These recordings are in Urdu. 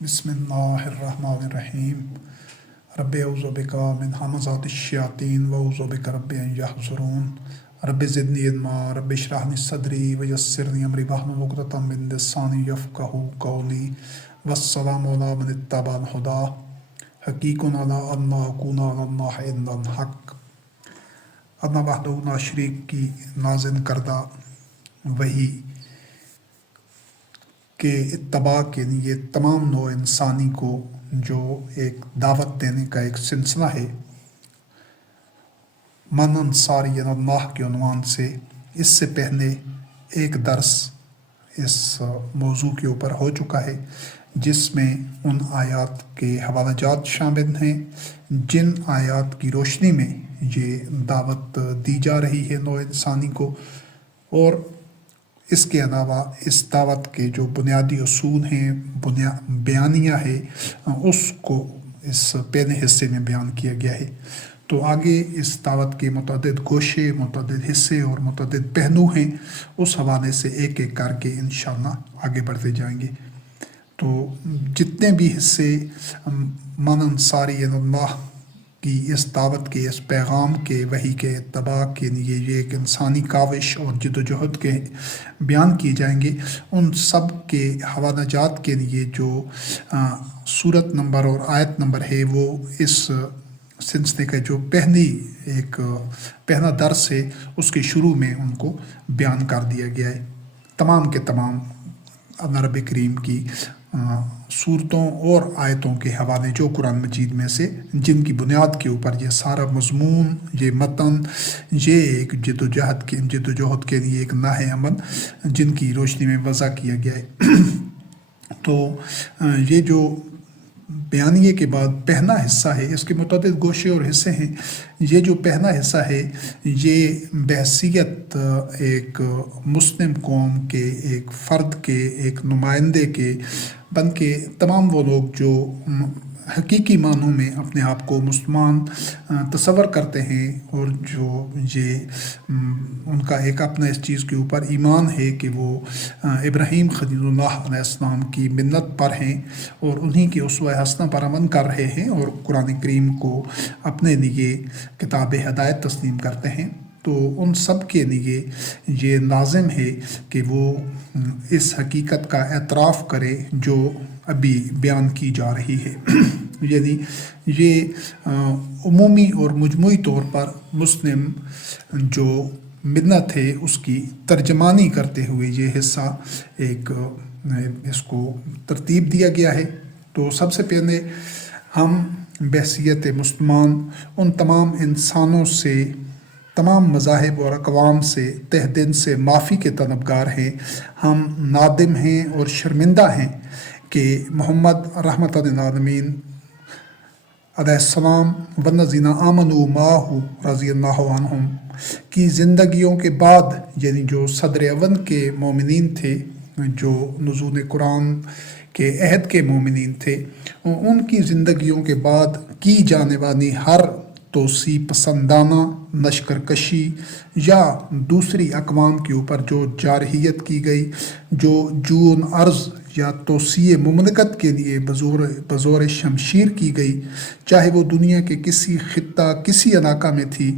بسم اللہ الرحمن الرحیم رب اعوذ بک من همزات الشیاطین واعوذ بک رب ان یحضرون رب زدنی علما رب اشرح لی صدری ویسر لی امری واحلل عقدۃ من لسانی یفقہوا قولی والسلام علی من اتبع الہدی حقیق علی ان لا اکون علی اللہ الا الحق۔ اللہ وحدہ لا شریک کی نازل کردہ وحی کے اتباع کے لیے تمام نوع انسانی کو جو ایک دعوت دینے کا ایک سلسلہ ہے، من انصاری اللہ کے عنوان سے، اس سے پہلے ایک درس اس موضوع کے اوپر ہو چکا ہے جس میں ان آیات کے حوالہ جات شامل ہیں جن آیات کی روشنی میں یہ دعوت دی جا رہی ہے نوع انسانی کو، اور اس کے علاوہ اس دعوت کے جو بنیادی اصول ہیں، بیانیہ ہے، اس کو اس پہلے حصے میں بیان کیا گیا ہے۔ تو آگے اس دعوت کے متعدد گوشے، متعدد حصے اور متعدد پہلو ہیں، اس حوالے سے ایک ایک کر کے انشاءاللہ آگے بڑھتے جائیں گے۔ تو جتنے بھی حصے من انصاری اللہ کی اس دعوت کے، اس پیغام کے، وحی کے اتباع کے لیے یہ ایک انسانی کاوش اور جد و جہد کے بیان کیے جائیں گے، ان سب کے حوالہ جات کے لیے جو صورت نمبر اور آیت نمبر ہے وہ اس سلسلے کا جو پہلا درس ہے اس کے شروع میں ان کو بیان کر دیا گیا ہے۔ تمام کے تمام اللہ رب کریم کی صورتوں اور آیتوں کے حوالے جو قرآن مجید میں سے جن کی بنیاد کے اوپر یہ سارا مضمون، یہ متن، یہ ایک جد و جہد کے لیے ایک ناہ عمل جن کی روشنی میں وضع کیا گیا ہے۔ تو یہ جو بیانیے کے بعد پہلا حصہ ہے، اس کے متعدد گوشے اور حصے ہیں۔ یہ جو پہلا حصہ ہے یہ بحیثیت ایک مسلم قوم کے، ایک فرد کے، ایک نمائندے کے، بلکہ تمام وہ لوگ جو حقیقی معنوں میں اپنے آپ کو مسلمان تصور کرتے ہیں اور جو یہ ان کا ایک اپنا اس چیز کے اوپر ایمان ہے کہ وہ ابراہیم خلیل اللہ علیہ السلام کی ملت پر ہیں اور انہی کی اسوہ حسنہ پر عمل کر رہے ہیں اور قرآن کریم کو اپنے لیے کتاب ہدایت تسلیم کرتے ہیں، تو ان سب کے لیے یہ لازم ہے کہ وہ اس حقیقت کا اعتراف کرے جو ابھی بیان کی جا رہی ہے۔ یعنی یہ عمومی اور مجموعی طور پر مسلم جو ملت ہے اس کی ترجمانی کرتے ہوئے یہ حصہ ایک اس کو ترتیب دیا گیا ہے۔ تو سب سے پہلے ہم بحیثیت مسلمان ان تمام انسانوں سے، تمام مذاہب اور اقوام سے تہ دل سے معافی کے طلبگار ہیں۔ ہم نادم ہیں اور شرمندہ ہیں کہ محمد رحمت للعالمین علیہ السلام والذین آمنوا معہ رضی اللہ عنہم کی زندگیوں کے بعد، یعنی جو صدر اول کے مومنین تھے، جو نزول قرآن کے عہد کے مومنین تھے، ان کی زندگیوں کے بعد کی جانے والی ہر توسیع پسندانہ لشکر کشی یا دوسری اقوام کے اوپر جو جارحیت کی گئی، جو جون ارض یا توسیع مملکت کے لیے بزور شمشیر کی گئی، چاہے وہ دنیا کے کسی خطہ، کسی علاقہ میں تھی،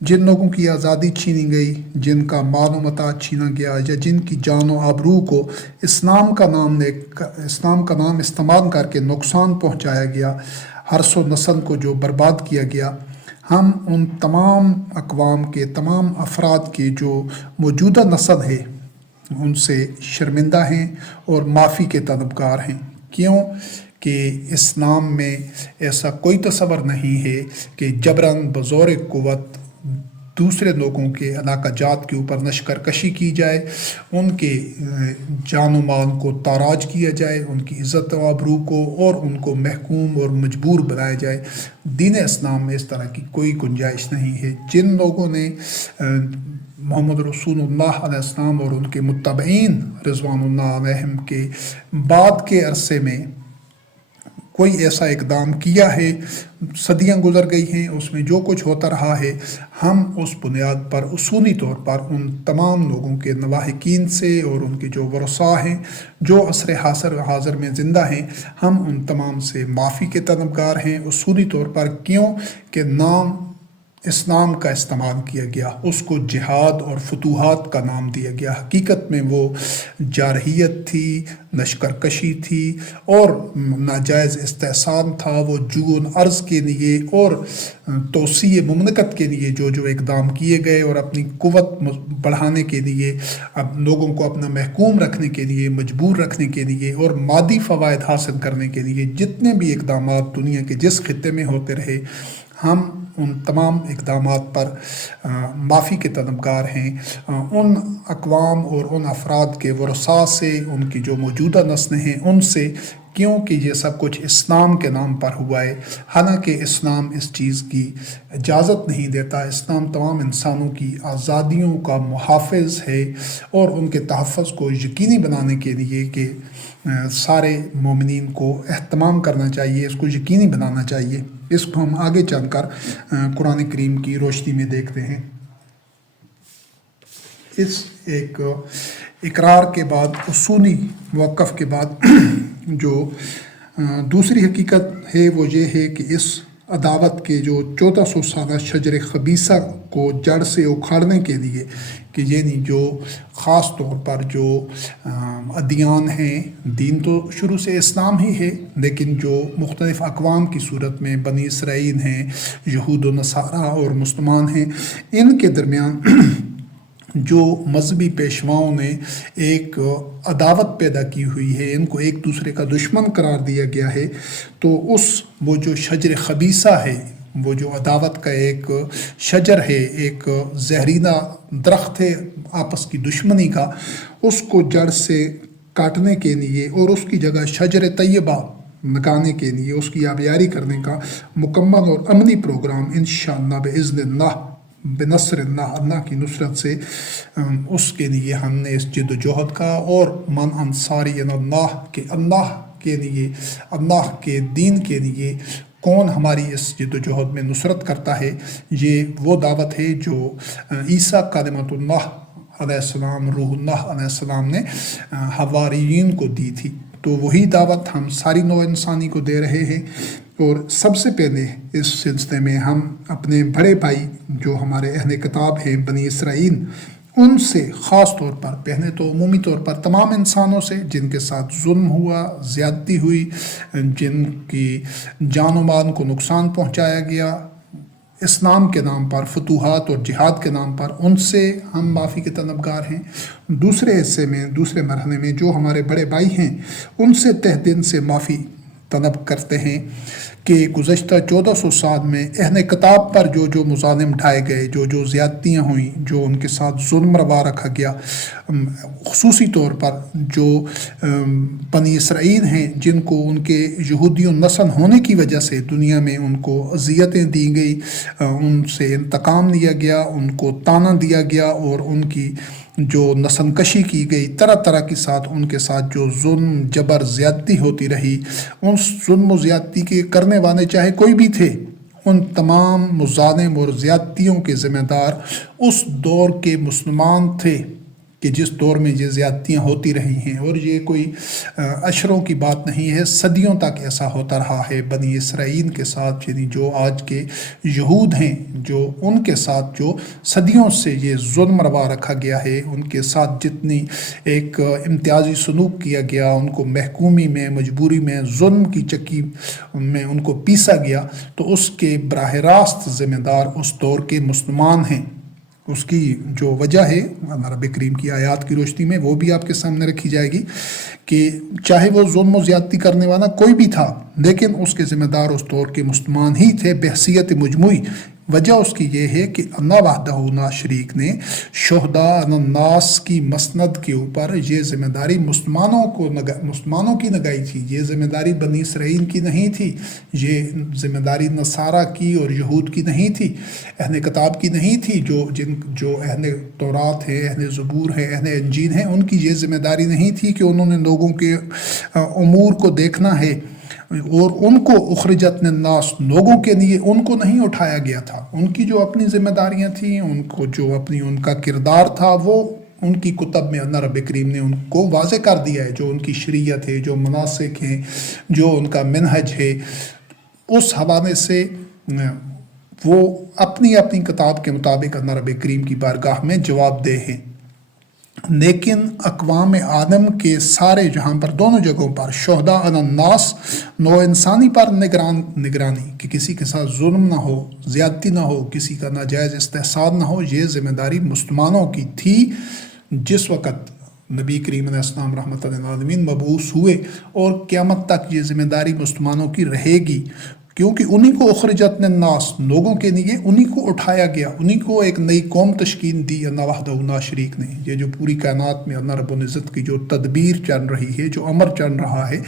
جن لوگوں کی آزادی چھینی گئی، جن کا مال و متاع چھینا گیا، یا جن کی جان و آبرو کو اسلام کا نام استعمال کر کے نقصان پہنچایا گیا، حرث و نسل کو جو برباد کیا گیا، ہم ان تمام اقوام کے، تمام افراد کے جو موجودہ نسل ہے ان سے شرمندہ ہیں اور معافی کے طلبگار ہیں۔ کیوں کہ اسلام میں ایسا کوئی تصور نہیں ہے کہ جبراً بزور قوت دوسرے لوگوں کے علاقہ جات کے اوپر لشکر کشی کی جائے، ان کے جان و مال کو تاراج کیا جائے، ان کی عزت و آبرو کو، اور ان کو محکوم اور مجبور بنایا جائے۔ دین اسلام میں اس طرح کی کوئی گنجائش نہیں ہے۔ جن لوگوں نے محمد رسول اللہ علیہ السلام اور ان کے متبعین رضوان اللہ علیہم کے بعد کے عرصے میں کوئی ایسا اقدام کیا ہے، صدیاں گزر گئی ہیں، اس میں جو کچھ ہوتا رہا ہے، ہم اس بنیاد پر اصولی طور پر ان تمام لوگوں کے نواحقین سے اور ان کے جو ورثاء ہیں جو عصر حاضر میں زندہ ہیں، ہم ان تمام سے معافی کے طلبگار ہیں اصولی طور پر۔ کیوں کہ نام اسلام کا استعمال کیا گیا، اس کو جہاد اور فتوحات کا نام دیا گیا، حقیقت میں وہ جارحیت تھی، لشکر کشی تھی اور ناجائز استحصال تھا۔ وہ جون عرض کے لیے اور توسیع مملکت کے لیے جو اقدام کیے گئے اور اپنی قوت بڑھانے کے لیے، اب لوگوں کو اپنا محکوم رکھنے کے لیے، مجبور رکھنے کے لیے اور مادی فوائد حاصل کرنے کے لیے جتنے بھی اقدامات دنیا کے جس خطے میں ہوتے رہے، ہم ان تمام اقدامات پر معافی کے طلبگار ہیں، ان اقوام اور ان افراد کے ورثاء سے، ان کی جو موجودہ نسلیں ہیں ان سے، کیونکہ یہ سب کچھ اسلام کے نام پر ہوا ہے، حالانکہ اسلام اس چیز کی اجازت نہیں دیتا۔ اسلام تمام انسانوں کی آزادیوں کا محافظ ہے اور ان کے تحفظ کو یقینی بنانے کے لیے کہ سارے مومنین کو اہتمام کرنا چاہیے، اس کو یقینی بنانا چاہیے۔ اس کو ہم آگے چل کر قرآن کریم کی روشنی میں دیکھتے ہیں۔ اس ایک اقرار کے بعد، اصولی موقف کے بعد جو دوسری حقیقت ہے وہ یہ ہے کہ اس عداوت کے جو 1400 سالہ شجر خبیثہ کو جڑ سے اکھاڑنے کے لیے، کہ یعنی جو خاص طور پر جو ادیان ہیں، دین تو شروع سے اسلام ہی ہے، لیکن جو مختلف اقوام کی صورت میں بنی اسرائیل ہیں، یہود و نصارہ اور مسلمان ہیں، ان کے درمیان جو مذہبی پیشواؤں نے ایک عداوت پیدا کی ہوئی ہے، ان کو ایک دوسرے کا دشمن قرار دیا گیا ہے، تو وہ جو شجر خبیثہ ہے، وہ جو عداوت کا ایک شجر ہے، ایک زہریلا درخت ہے آپس کی دشمنی کا، اس کو جڑ سے کاٹنے کے لیے اور اس کی جگہ شجر طیبہ لگانے کے لیے، اس کی آبیاری کرنے کا مکمل اور عملی پروگرام انشاءاللہ بإذن اللہ، بنصر اللہ، اللہ کی نصرت سے، اس کے لیے ہم نے اس جد و جہد کا، اور من انصاری اللہ، کہ اللہ کے لیے، اللہ کے دین کے لیے کون ہماری اس جد و جہد میں نصرت کرتا ہے، یہ وہ دعوت ہے جو عیسیٰ کلمۃ اللہ علیہ السلام، روح اللہ علیہ السلام نے حواریین کو دی تھی۔ تو وہی دعوت ہم ساری نوع انسانی کو دے رہے ہیں، اور سب سے پہلے اس سلسلے میں ہم اپنے بڑے بھائی جو ہمارے اہل کتاب ہیں بنی اسرائیل، ان سے خاص طور پر، پہلے تو عمومی طور پر تمام انسانوں سے جن کے ساتھ ظلم ہوا، زیادتی ہوئی، جن کی جان و مال کو نقصان پہنچایا گیا اسلام کے نام پر، فتوحات اور جہاد کے نام پر، ان سے ہم معافی کے طلبگار ہیں۔ دوسرے حصے میں، دوسرے مرحلے میں جو ہمارے بڑے بھائی ہیں، ان سے تہ دل سے معافی طلب کرتے ہیں کہ گزشتہ 1400 سال میں اہل کتاب پر جو مظالم ڈھائے گئے، جو زیادتیاں ہوئیں، جو ان کے ساتھ ظلم روا رکھا گیا، خصوصی طور پر جو بنی اسرائیل ہیں، جن کو ان کے یہودی نسل ہونے کی وجہ سے دنیا میں ان کو اذیتیں دی گئی، ان سے انتقام لیا گیا، ان کو طعنہ دیا گیا اور ان کی جو نسل کشی کی گئی، طرح طرح کے ساتھ ان کے ساتھ جو ظلم، جبر، زیادتی ہوتی رہی، ان ظلم و زیادتی کے کرنے والے چاہے کوئی بھی تھے، ان تمام مظالم اور زیادتیوں کے ذمہ دار اس دور کے مسلمان تھے کہ جس دور میں یہ زیادتیاں ہوتی رہی ہیں، اور یہ کوئی عشروں کی بات نہیں ہے، صدیوں تک ایسا ہوتا رہا ہے بنی اسرائیل کے ساتھ، یعنی جو آج کے یہود ہیں، جو ان کے ساتھ جو صدیوں سے یہ ظلم روا رکھا گیا ہے، ان کے ساتھ جتنی ایک امتیازی سلوک کیا گیا، ان کو محکومی میں، مجبوری میں، ظلم کی چکی میں ان کو پیسا گیا، تو اس کے براہ راست ذمہ دار اس دور کے مسلمان ہیں۔ اس کی جو وجہ ہے اللہ رب کریم کی آیات کی روشنی میں وہ بھی آپ کے سامنے رکھی جائے گی، کہ چاہے وہ ظلم و زیادتی کرنے والا کوئی بھی تھا، لیکن اس کے ذمہ دار اس دور کے مسلمان ہی تھے بحیثیت مجموعی۔ وجہ اس کی یہ ہے کہ اللہ وحدہ لا شریک نے شہداء علی الناس کی مسند کے اوپر یہ ذمہ داری مسلمانوں کی لگائی تھی، یہ ذمہ داری بنی اسرائیل کی نہیں تھی، یہ ذمہ داری نصارہ کی اور یہود کی نہیں تھی، اہل کتاب کی نہیں تھی، جو اہل تورات ہے، اہل زبور ہے، اہل انجیل ہیں، ان کی یہ ذمہ داری نہیں تھی کہ انہوں نے لوگوں کے امور کو دیکھنا ہے اور ان کو اخرجت للناس لوگوں کے لیے ان کو نہیں اٹھایا گیا تھا. ان کی جو اپنی ذمہ داریاں تھیں، ان کو جو ان کا کردار تھا، وہ ان کی کتب میں اللہ رب کریم نے ان کو واضح کر دیا ہے. جو ان کی شریعت ہے، جو مناسک ہیں، جو ان کا منہج ہے، اس حوالے سے وہ اپنی اپنی کتاب کے مطابق اللہ رب کریم کی بارگاہ میں جواب دہ ہیں. لیکن اقوام آدم کے سارے جہاں پر دونوں جگہوں پر شہداء علی الناس، نو انسانی پر نگرانی کہ کسی کے ساتھ ظلم نہ ہو، زیادتی نہ ہو، کسی کا ناجائز استحصال نہ ہو، یہ ذمہ داری مسلمانوں کی تھی. جس وقت نبی کریم علیہ السلام رحمۃ للعالمین مبعوث ہوئے، اور قیامت تک یہ ذمہ داری مسلمانوں کی رہے گی، کیونکہ انہی کو اخرجت للناس لوگوں کے لیے انہی کو اٹھایا گیا، انہی کو ایک نئی قوم تشکیل دی اللہ وحدہ لا شریک نے. یہ جو پوری کائنات میں اللہ رب العزت کی جو تدبیر چل رہی ہے، جو امر چل رہا ہے،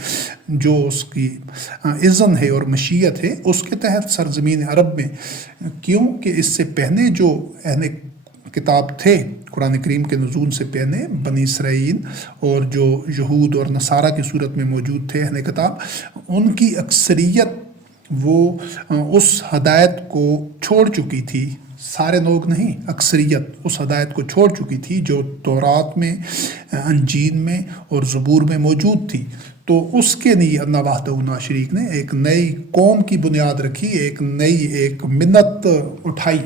جو اس کی اذن ہے اور مشیت ہے، اس کے تحت سرزمین عرب میں، کیونکہ اس سے پہلے جو اہل کتاب تھے قرآن کریم کے نزول سے پہلے، بنی اسرائیل اور جو یہود اور نصارہ کی صورت میں موجود تھے اہل کتاب، ان کی اکثریت وہ اس ہدایت کو چھوڑ چکی تھی. سارے لوگ نہیں، اکثریت اس ہدایت کو چھوڑ چکی تھی جو تورات میں، انجیل میں اور زبور میں موجود تھی. تو اس کے لیے اللہ وحدہ لا شریک نے ایک نئی قوم کی بنیاد رکھی، ایک ملت اٹھائی.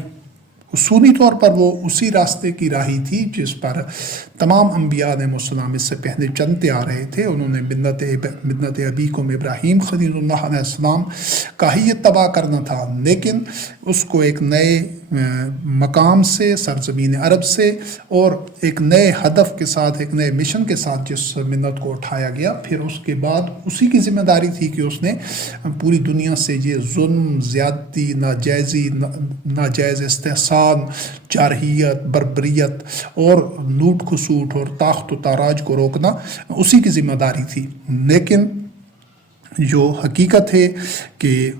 اصولی طور پر وہ اسی راستے کی راہی تھی جس پر تمام انبیاء علیہ السلام اس سے پہلے چلتے آ رہے تھے. انہوں نے ملت ابیکم ابراہیم خلیل اللہ علیہ السلام کا ہی اتباع کرنا تھا، لیکن اس کو ایک نئے مقام سے، سرزمین عرب سے، اور ایک نئے ہدف کے ساتھ، ایک نئے مشن کے ساتھ جس ملت کو اٹھایا گیا. پھر اس کے بعد اسی کی ذمہ داری تھی کہ اس نے پوری دنیا سے یہ ظلم، زیادتی، ناجائز استحصال، جارحیت، بربریت اور لوٹ کھسوٹ اور طاقت و تاراج کو روکنا اسی کی ذمہ داری تھی. لیکن جو حقیقت ہے کہ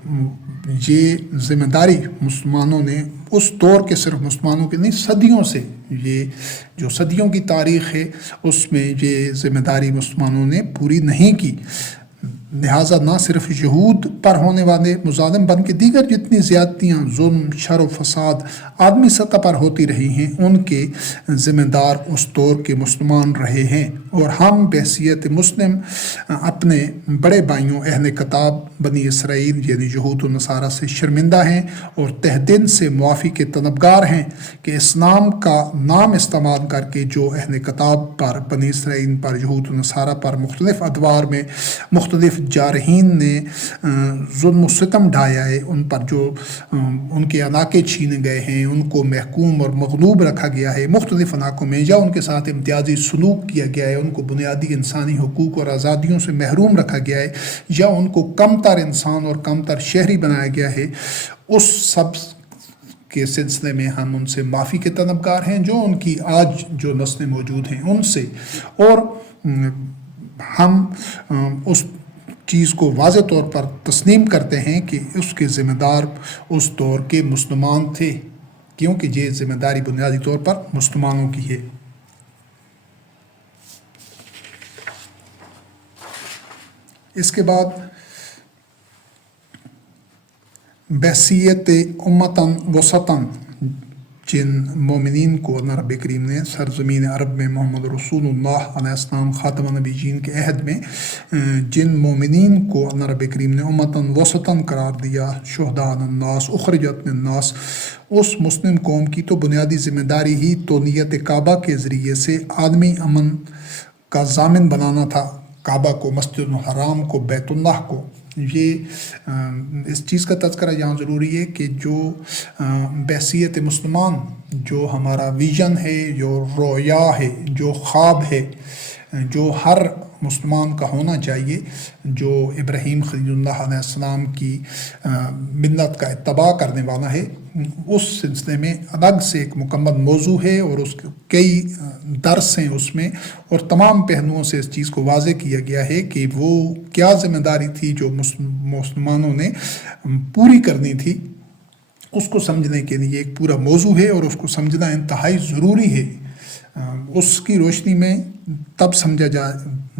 یہ ذمہ داری مسلمانوں نے اس دور کے، صرف مسلمانوں کے نہیں، صدیوں سے، یہ جو صدیوں کی تاریخ ہے اس میں یہ ذمہ داری مسلمانوں نے پوری نہیں کی. لہٰذا نہ صرف یہود پر ہونے والے مظالم بن کے دیگر جتنی زیادتیاں، ظلم، شر و فساد عالمی سطح پر ہوتی رہی ہیں، ان کے ذمہ دار اس دور کے مسلمان رہے ہیں. اور ہم بحیثیت مسلم اپنے بڑے بھائیوں اہل کتاب بنی اسرائیل یعنی یہود و نصارہ سے شرمندہ ہیں اور تہ دل سے معافی کے طلبگار ہیں کہ اسلام کا نام استعمال کر کے جو اہل کتاب پر، بنی اسرائیل پر، یہود و نصارہ پر مختلف ادوار میں مختلف جارحین نے ظلم و ستم ڈھایا ہے، ان پر جو ان کے علاقے چھینے گئے ہیں، ان کو محکوم اور مغلوب رکھا گیا ہے مختلف علاقوں میں، یا ان کے ساتھ امتیازی سلوک کیا گیا ہے، ان کو بنیادی انسانی حقوق اور آزادیوں سے محروم رکھا گیا ہے، یا ان کو کم تر انسان اور کم تر شہری بنایا گیا ہے، اس سب کے سلسلے میں ہم ان سے معافی کے طلبگار ہیں، جو ان کی آج جو نسلیں موجود ہیں ان سے. اور ہم اس چیز کو واضح طور پر تسلیم کرتے ہیں کہ اس کے ذمہ دار اس دور کے مسلمان تھے، کیونکہ یہ ذمہ داری بنیادی طور پر مسلمانوں کی ہے. اس کے بعد بحیثیت امتاً وسطاً، جن مومنین کو اللہ رب کریم نے سرزمین عرب میں محمد رسول اللہ علیہ السلام خاتم النبیین کے عہد میں جن مومنین کو اللہ رب کریم نے امتاً وسطاً قرار دیا، شہداء علی الناس، اخرجت للناس، اس مسلم قوم کی تو بنیادی ذمہ داری ہی تولیت کعبہ کے ذریعے سے عالمی امن کا ضامن بنانا تھا. کعبہ کو، مسجد الحرام کو، بیت اللہ کو. یہ اس چیز کا تذکرہ یہاں ضروری ہے کہ جو بحیثیت مسلمان جو ہمارا ویژن ہے، جو رویا ہے، جو خواب ہے، جو ہر مسلمان کا ہونا چاہیے، جو ابراہیم خلیل اللہ علیہ السلام کی ملت کا اتباع کرنے والا ہے، اس سلسلے میں الگ سے ایک مکمل موضوع ہے اور اس کے کئی درس ہیں اس میں، اور تمام پہلوؤں سے اس چیز کو واضح کیا گیا ہے کہ وہ کیا ذمہ داری تھی جو مسلمانوں نے پوری کرنی تھی. اس کو سمجھنے کے لیے ایک پورا موضوع ہے اور اس کو سمجھنا انتہائی ضروری ہے. اس کی روشنی میں تب سمجھا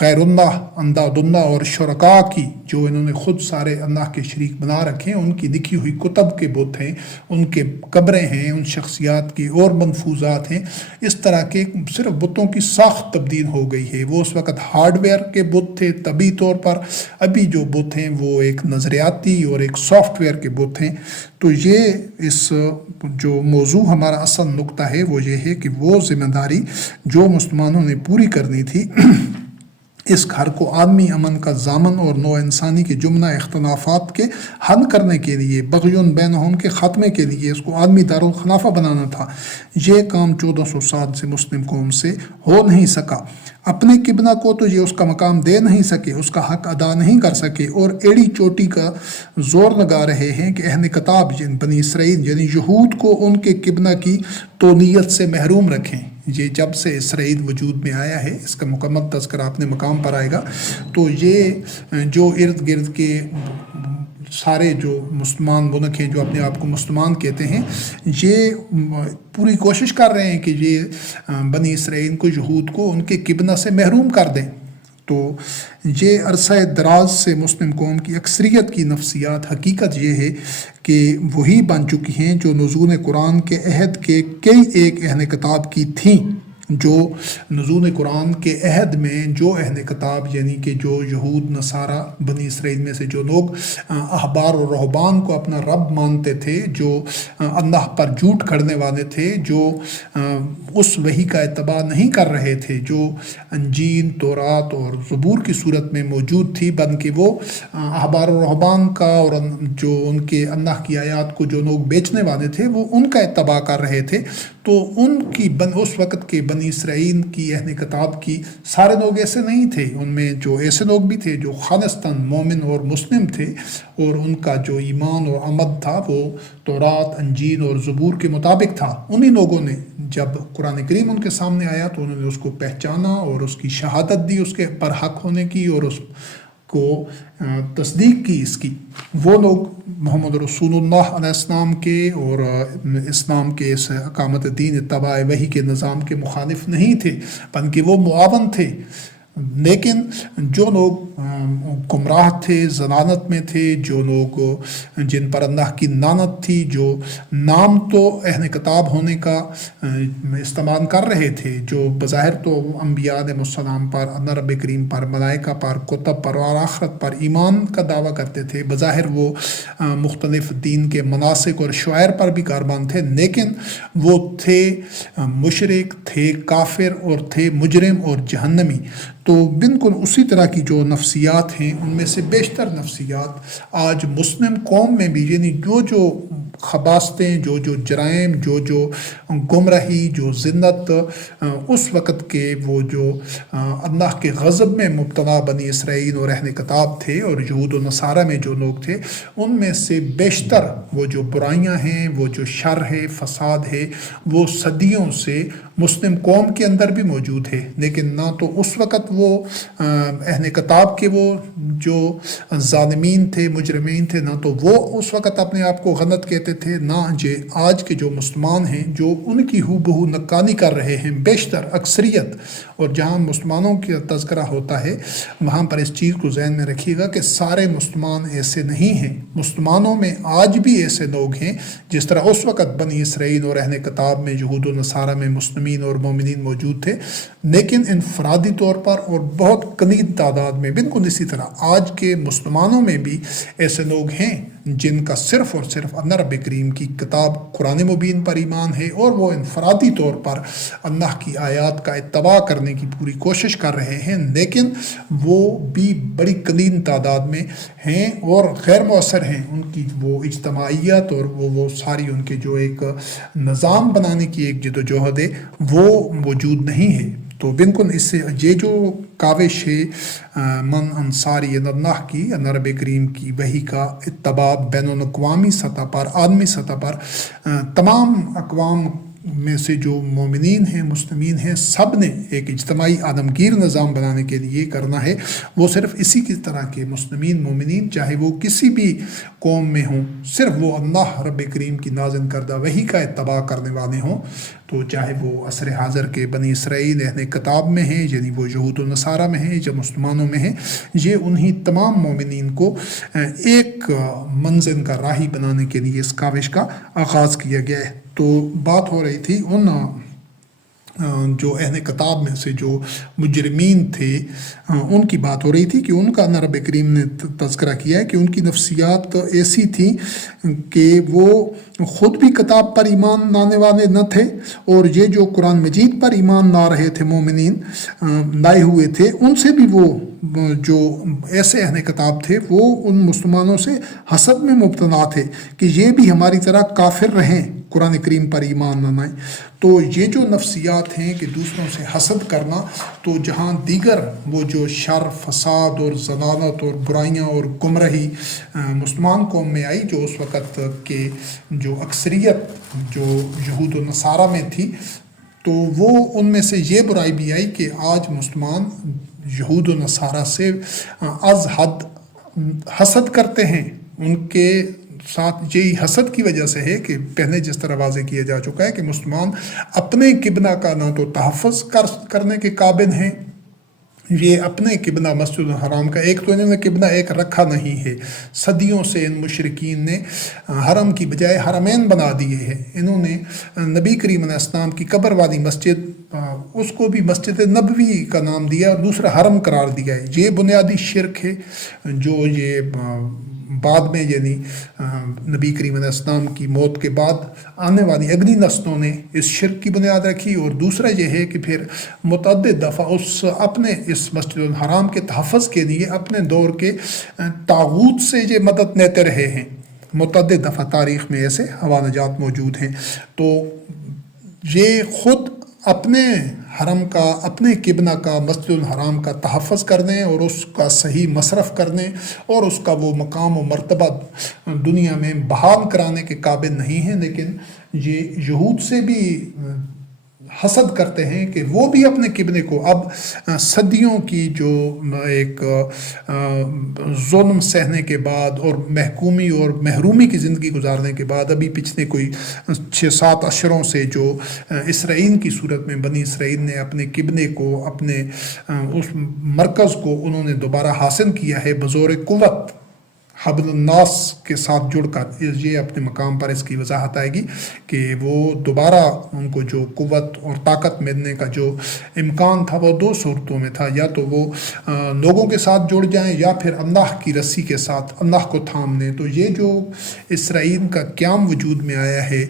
غیر اللہ انداد اللہ اور شرکا کی جو انہوں نے خود سارے اللہ کے شریک بنا رکھے ہیں، ان کی لکھی ہوئی کتب کے بت ہیں، ان کے قبریں ہیں، ان شخصیات کی اور منفوذات ہیں، اس طرح کے صرف بتوں کی ساخت تبدیل ہو گئی ہے۔ وہ اس وقت ہارڈ ویئر کے بت تھے طبی طور پر، ابھی جو بت ہیں وہ ایک نظریاتی اور ایک سافٹ ویئر کے بت ہیں۔ تو یہ اس جو موضوع ہمارا اصل نقطہ ہے وہ یہ ہے کہ وہ ذمہ داری جو مسلمانوں نے پوری کرنی تھی، اس گھر کو عالمی امن کا ضامن اور نوع انسانی کے جملہ اختلافات کے حل کرنے کے لیے، بغیون بینہم کے خاتمے کے لیے اس کو عالمی دارالخلافہ بنانا تھا۔ یہ کام 1400 سال سے مسلم قوم سے ہو نہیں سکا۔ اپنے قبلہ کو تو یہ اس کا مقام دے نہیں سکے، اس کا حق ادا نہیں کر سکے، اور ایڑی چوٹی کا زور لگا رہے ہیں کہ اہل کتاب بنی اسرائیل یعنی یہود کو ان کے قبلہ کی تونیت سے محروم رکھیں۔ یہ جب سے اسرائیل وجود میں آیا ہے، اس کا مکمل تذکرہ اپنے مقام پر آئے گا، تو یہ جو ارد گرد کے سارے جو مسلمان ملک ہیں جو اپنے آپ کو مسلمان کہتے ہیں، یہ پوری کوشش کر رہے ہیں کہ یہ بنی اسرائیل کو، یہود کو ان کے قبلہ سے محروم کر دیں۔ تو یہ عرصہ دراز سے مسلم قوم کی اکثریت کی نفسیات، حقیقت یہ ہے کہ وہی بن چکی ہیں جو نزول قرآن کے عہد کے کئی ایک اہل کتاب کی تھیں۔ جو نزول قرآن کے عہد میں جو اہل کتاب یعنی کہ جو یہود نصارہ بنی اسرائیل میں سے جو لوگ احبار و رہبان کو اپنا رب مانتے تھے، جو اللہ پر جھوٹ کھڑنے والے تھے، جو اس وحی کا اتباع نہیں کر رہے تھے جو انجیل، تورات اور زبور کی صورت میں موجود تھی، بلکہ وہ احبار و رہبان کا اور جو ان کے اللہ کی آیات کو جو لوگ بیچنے والے تھے وہ ان کا اتباع کر رہے تھے، تو ان کی اس وقت کے بنی اسرائیل کی اہل کتاب کی سارے لوگ ایسے نہیں تھے۔ ان میں جو ایسے لوگ بھی تھے جو خالصتاً مومن اور مسلم تھے، اور ان کا جو ایمان اور عمل تھا وہ تورات، انجیل اور زبور کے مطابق تھا۔ انہی لوگوں نے جب قرآن کریم ان کے سامنے آیا تو انہوں نے اس کو پہچانا اور اس کی شہادت دی، اس کے پر حق ہونے کی، اور اس کو تصدیق کی اس کی۔ وہ لوگ محمد رسول اللہ علیہ السلام کے اور اسلام کے اس اقامت دین، اتباع وحی کے نظام کے مخالف نہیں تھے، بلکہ وہ معاون تھے۔ لیکن جو لوگ گمراہ تھے، ضلالت میں تھے، جو لوگ جن پر اللہ کی لعنت تھی، جو نام تو اہل کتاب ہونے کا استعمال کر رہے تھے، جو بظاہر تو انبیاء علیہ السلام پر، اللہ رب کریم پر، ملائکہ پر، کتب پر اور آخرت پر ایمان کا دعویٰ کرتے تھے، بظاہر وہ مختلف دین کے مناسک اور شعائر پر بھی قربان تھے، لیکن وہ تھے مشرک، تھے کافر اور تھے مجرم اور جہنمی۔ تو بالکل اسی طرح کی جو نفسیات ہیں، ان میں سے بیشتر نفسیات آج مسلم قوم میں بھی، یعنی جو خباستیں، جو جرائم، جو گمراہی، جو ذلت اس وقت کے وہ جو اللہ کے غضب میں مبتلا بنی اسرائیل اور اہل کتاب تھے، اور یہود و نصارہ میں جو لوگ تھے، ان میں سے بیشتر وہ جو برائیاں ہیں، وہ جو شر ہے، فساد ہے، وہ صدیوں سے مسلم قوم کے اندر بھی موجود ہے۔ لیکن نہ تو اس وقت وہ اہل کتاب کے وہ جو ظالمین تھے، مجرمین تھے، نہ تو وہ اس وقت اپنے آپ کو غلط کہتے تھے، نہ آج کے جو مسلمان ہیں جو ان کی ہو بہو نقانی کر رہے ہیں، بیشتر اکثریت۔ اور جہاں مسلمانوں کا تذکرہ ہوتا ہے وہاں پر اس چیز کو ذہن میں رکھیے گا کہ سارے مسلمان ایسے نہیں ہیں۔ مسلمانوں میں آج بھی ایسے لوگ ہیں جس طرح اس وقت بنی اسرائیل اور اہل کتاب میں، یہود و نصارہ میں مسلمین اور مومنین موجود تھے، لیکن انفرادی طور پر اور بہت قلیل تعداد میں بالکل اسی طرح آج کے مسلمانوں میں بھی ایسے لوگ ہیں جن کا صرف اور صرف اللہ رب کریم کی کتاب قرآن مبین پر ایمان ہے، اور وہ انفرادی طور پر اللہ کی آیات کا اتباع کرنے کی پوری کوشش کر رہے ہیں، لیکن وہ بھی بڑی قلیل تعداد میں ہیں اور غیر مؤثر ہیں۔ ان کی وہ اجتماعیت اور وہ ساری ان کے جو ایک نظام بنانے کی ایک جدوجہد ہے وہ موجود نہیں ہے۔ تو بالکل اس سے یہ جو کاوش ہے من انصاری اللہ کی، اللہ رب کریم کی وحی کا اتباع بین الاقوامی سطح پر، عالمی سطح پر تمام اقوام میں سے جو مومنین ہیں مسلمین ہیں سب نے ایک اجتماعی عالمگیر نظام بنانے کے لیے کرنا ہے، وہ صرف اسی کی طرح کے مسلمین مومنین چاہے وہ کسی بھی قوم میں ہوں، صرف وہ اللہ رب کریم کی نازل کردہ وحی کا اتباع کرنے والے ہوں، تو چاہے وہ عصر حاضر کے بنی اسرائیل اہل کتاب میں ہیں، یعنی وہ یہود و نصارہ میں ہیں یا مسلمانوں میں ہیں، یہ انہی تمام مومنین کو ایک منزل کا راہی بنانے کے لیے اس کاوش کا آغاز کیا گیا ہے۔ تو بات ہو رہی تھی ان جو اہل کتاب میں سے جو مجرمین تھے ان کی بات ہو رہی تھی کہ ان کا رب کریم نے تذکرہ کیا ہے کہ ان کی نفسیات ایسی تھیں کہ وہ خود بھی کتاب پر ایمان لانے والے نہ تھے، اور یہ جو قرآن مجید پر ایمان لا رہے تھے مومنین لائے ہوئے تھے، ان سے بھی وہ جو ایسے اہل کتاب تھے وہ ان مسلمانوں سے حسد میں مبتلا تھے کہ یہ بھی ہماری طرح کافر رہیں، قرآن کریم پر ایمان نہ لائیں۔ تو یہ جو نفسیات ہیں کہ دوسروں سے حسد کرنا، تو جہاں دیگر وہ جو شر فساد اور ضلالت اور برائیاں اور گمراہی مسلمان قوم میں آئی، جو اس وقت کے جو اکثریت جو یہود و نصارہ میں تھی، تو وہ ان میں سے یہ برائی بھی آئی کہ آج مسلمان یہود و نصارہ سے از حد حسد کرتے ہیں۔ ان کے ساتھ یہی حسد کی وجہ سے ہے کہ پہلے جس طرح واضح کیا جا چکا ہے کہ مسلمان اپنے قبلہ کا نہ تو تحفظ کرنے کے قابل ہیں، یہ اپنے قبلہ مسجد الحرام کا ایک تو انہوں نے قبلہ ایک رکھا نہیں ہے، صدیوں سے ان مشرکین نے حرم کی بجائے حرمین بنا دیے ہیں۔ انہوں نے نبی کریم علیہ السلام کی قبر والی مسجد اس کو بھی مسجد نبوی کا نام دیا اور دوسرا حرم قرار دیا ہے۔ یہ بنیادی شرک ہے جو یہ بعد میں یعنی نبی کریم علیہ السلام کی موت کے بعد آنے والی اگلی نسلوں نے اس شرک کی بنیاد رکھی، اور دوسرا یہ ہے کہ پھر متعدد دفعہ اپنے اس مسجد الحرام کے تحفظ کے لیے اپنے دور کے طاغوت سے یہ مدد لیتے رہے ہیں۔ متعدد دفعہ تاریخ میں ایسے حوالہ جات موجود ہیں۔ تو یہ خود اپنے حرم کا، اپنے قبلہ کا، مسجد الحرام کا تحفظ کرنے اور اس کا صحیح مصرف کرنے اور اس کا وہ مقام و مرتبہ دنیا میں بحال کرانے کے قابل نہیں ہیں، لیکن یہ یہود سے بھی حسد کرتے ہیں کہ وہ بھی اپنے قبلے کو اب صدیوں کی جو ایک ظلم سہنے کے بعد اور محکومی اور محرومی کی زندگی گزارنے کے بعد ابھی پچھلے کوئی 6-7 اشروں سے جو اسرائیل کی صورت میں بنی اسرائیل نے اپنے قبلے کو، اپنے اس مرکز کو انہوں نے دوبارہ حاصل کیا ہے بزور قوت، حبل الناس کے ساتھ جڑ کر۔ یہ اپنے مقام پر اس کی وضاحت آئے گی کہ وہ دوبارہ ان کو جو قوت اور طاقت ملنے کا جو امکان تھا وہ 2 صورتوں میں تھا، یا تو وہ لوگوں کے ساتھ جڑ جائیں یا پھر اللہ کی رسی کے ساتھ اللہ کو تھام لیں۔ تو یہ جو اسرائیل کا قیام وجود میں آیا ہے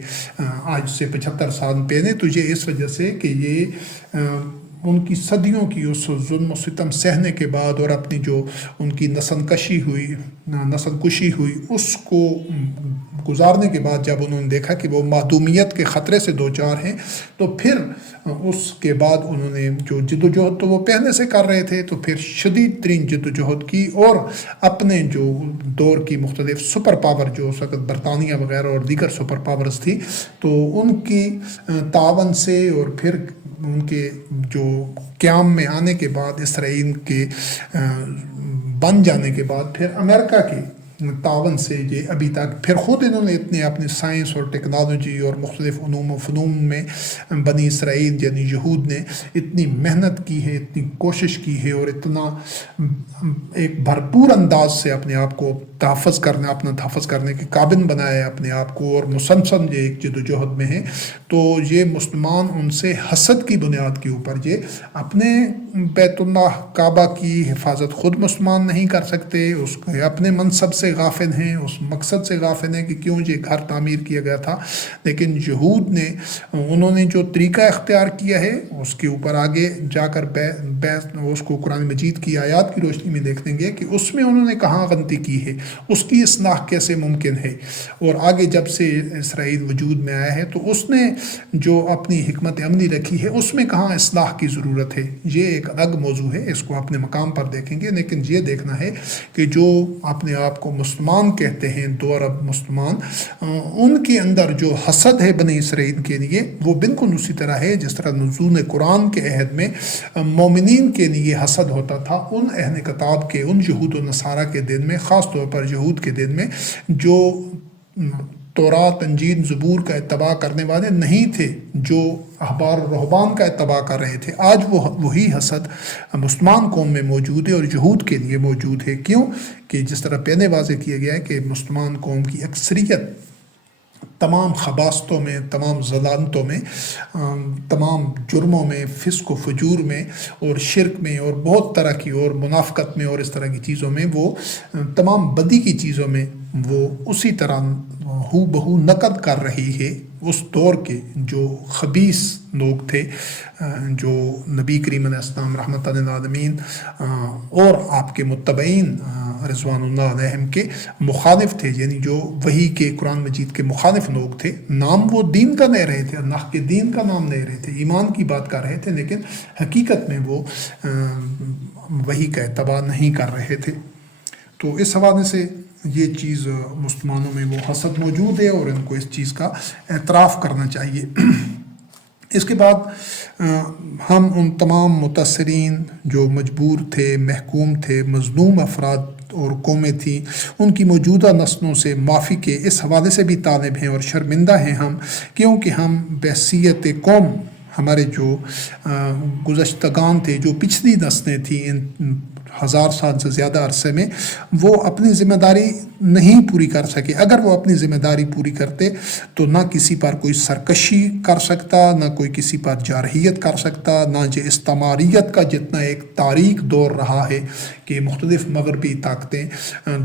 آج سے 75 سال پہلے، تو یہ اس وجہ سے کہ یہ ان کی صدیوں کی اس ظلم و ستم سہنے کے بعد اور اپنی جو ان کی نسل کشی ہوئی اس کو گزارنے کے بعد جب انہوں نے دیکھا کہ وہ معدومیت کے خطرے سے دوچار ہیں، تو پھر اس کے بعد انہوں نے جو جد و جہد تو وہ پہلے سے کر رہے تھے، تو پھر شدید ترین جد و جہد کی اور اپنے جو دور کی مختلف سپر پاور جو اس وقت برطانیہ وغیرہ اور دیگر سپر پاورز تھی، تو ان کی تعاون سے اور پھر ان کے جو قیام میں آنے کے بعد، اسرائیل کے بن جانے کے بعد، پھر امریکہ کے تعاون سے یہ ابھی تک پھر خود انہوں نے اتنے اپنی سائنس اور ٹیکنالوجی اور مختلف علوم و فنون میں بنی اسرائیل یعنی یہود نے اتنی محنت کی ہے، اتنی کوشش کی ہے اور اتنا ایک بھرپور انداز سے اپنے آپ کو اپنا تحفظ کرنے کے قابل بنایا ہے اپنے آپ کو، اور مسلسل یہ ایک جد و جہد میں ہیں۔ تو یہ مسلمان ان سے حسد کی بنیاد کے اوپر یہ اپنے بیت اللہ کعبہ کی حفاظت خود مسلمان نہیں کر سکتے، اس کے اپنے منصب سے غافل ہیں، اس مقصد سے غافل ہیں کہ کیوں یہ گھر تعمیر کیا گیا تھا، لیکن یہود نے انہوں نے جو طریقہ اختیار کیا ہے اس کے اوپر آگے جا کر اس کو قرآن مجید کی آیات کی روشنی میں دیکھ لیں گے کہ اس میں انہوں نے کہاں غلطی کی ہے۔ اس کی اصلاح کیسے ممکن ہے؟ اور آگے جب سے اسرائیل وجود میں آیا ہے تو اس نے جو اپنی حکمت عملی رکھی ہے اس میں کہاں اصلاح کی ضرورت ہے؟ یہ ایک الگ موضوع ہے، اس کو اپنے مقام پر دیکھیں گے، لیکن یہ دیکھنا ہے کہ جو اپنے آپ کو مسلمان کہتے ہیں، 2 ارب مسلمان، ان کے اندر جو حسد ہے بنی اسرائیل کے لیے وہ بالکل اسی طرح ہے جس طرح نزول قرآن کے عہد میں مومنین کے لیے حسد ہوتا تھا ان اہل کتاب کے، ان یہود و نصارہ کے دن میں، خاص طور پر یہود کے دن میں جو تورات، انجیل، زبور کا اتباع کرنے والے نہیں تھے، جو احبار و رہبان کا اتباع کر رہے تھے، آج وہی حسد مسلمان قوم میں موجود ہے اور یہود کے لیے موجود ہے۔ کیوں کہ جس طرح پہلے واضح کیا گیا ہے کہ مسلمان قوم کی اکثریت تمام خباستوں میں، تمام ضلالتوں میں، تمام جرموں میں، فسق و فجور میں اور شرک میں اور بہت طرح کی اور منافقت میں اور اس طرح کی چیزوں میں، وہ تمام بدی کی چیزوں میں وہ اسی طرح ہو بہو نقد کر رہی ہے اس دور کے جو خبیث لوگ تھے، جو نبی کریم علیہ السلام رحمۃ للعالمین اور آپ کے متبعین رضوان اللہ علیہم کے مخالف تھے، یعنی جو وحی کے، قرآن مجید کے مخالف لوگ تھے۔ نام وہ دین کا لے رہے تھے، اللہ کے دین کا نام لے رہے تھے، ایمان کی بات کر رہے تھے، لیکن حقیقت میں وہ وحی کا اتباع نہیں کر رہے تھے۔ تو اس حوالے سے یہ چیز مسلمانوں میں وہ حسد موجود ہے اور ان کو اس چیز کا اعتراف کرنا چاہیے۔ اس کے بعد ہم ان تمام متاثرین جو مجبور تھے، محکوم تھے، مظلوم افراد اور قومیں تھیں، ان کی موجودہ نسلوں سے معافی کے اس حوالے سے بھی طالب ہیں اور شرمندہ ہیں ہم، کیونکہ ہم بحیثیت قوم، ہمارے جو گزشتگان تھے، جو پچھلی نسلیں تھیں، ان 1000 سال سے زیادہ عرصے میں وہ اپنی ذمہ داری نہیں پوری کر سکے۔ اگر وہ اپنی ذمہ داری پوری کرتے تو نہ کسی پر کوئی سرکشی کر سکتا، نہ کوئی کسی پر جارحیت کر سکتا، نہ جو استعماریت کا جتنا ایک تاریک دور رہا ہے کہ مختلف مغربی طاقتیں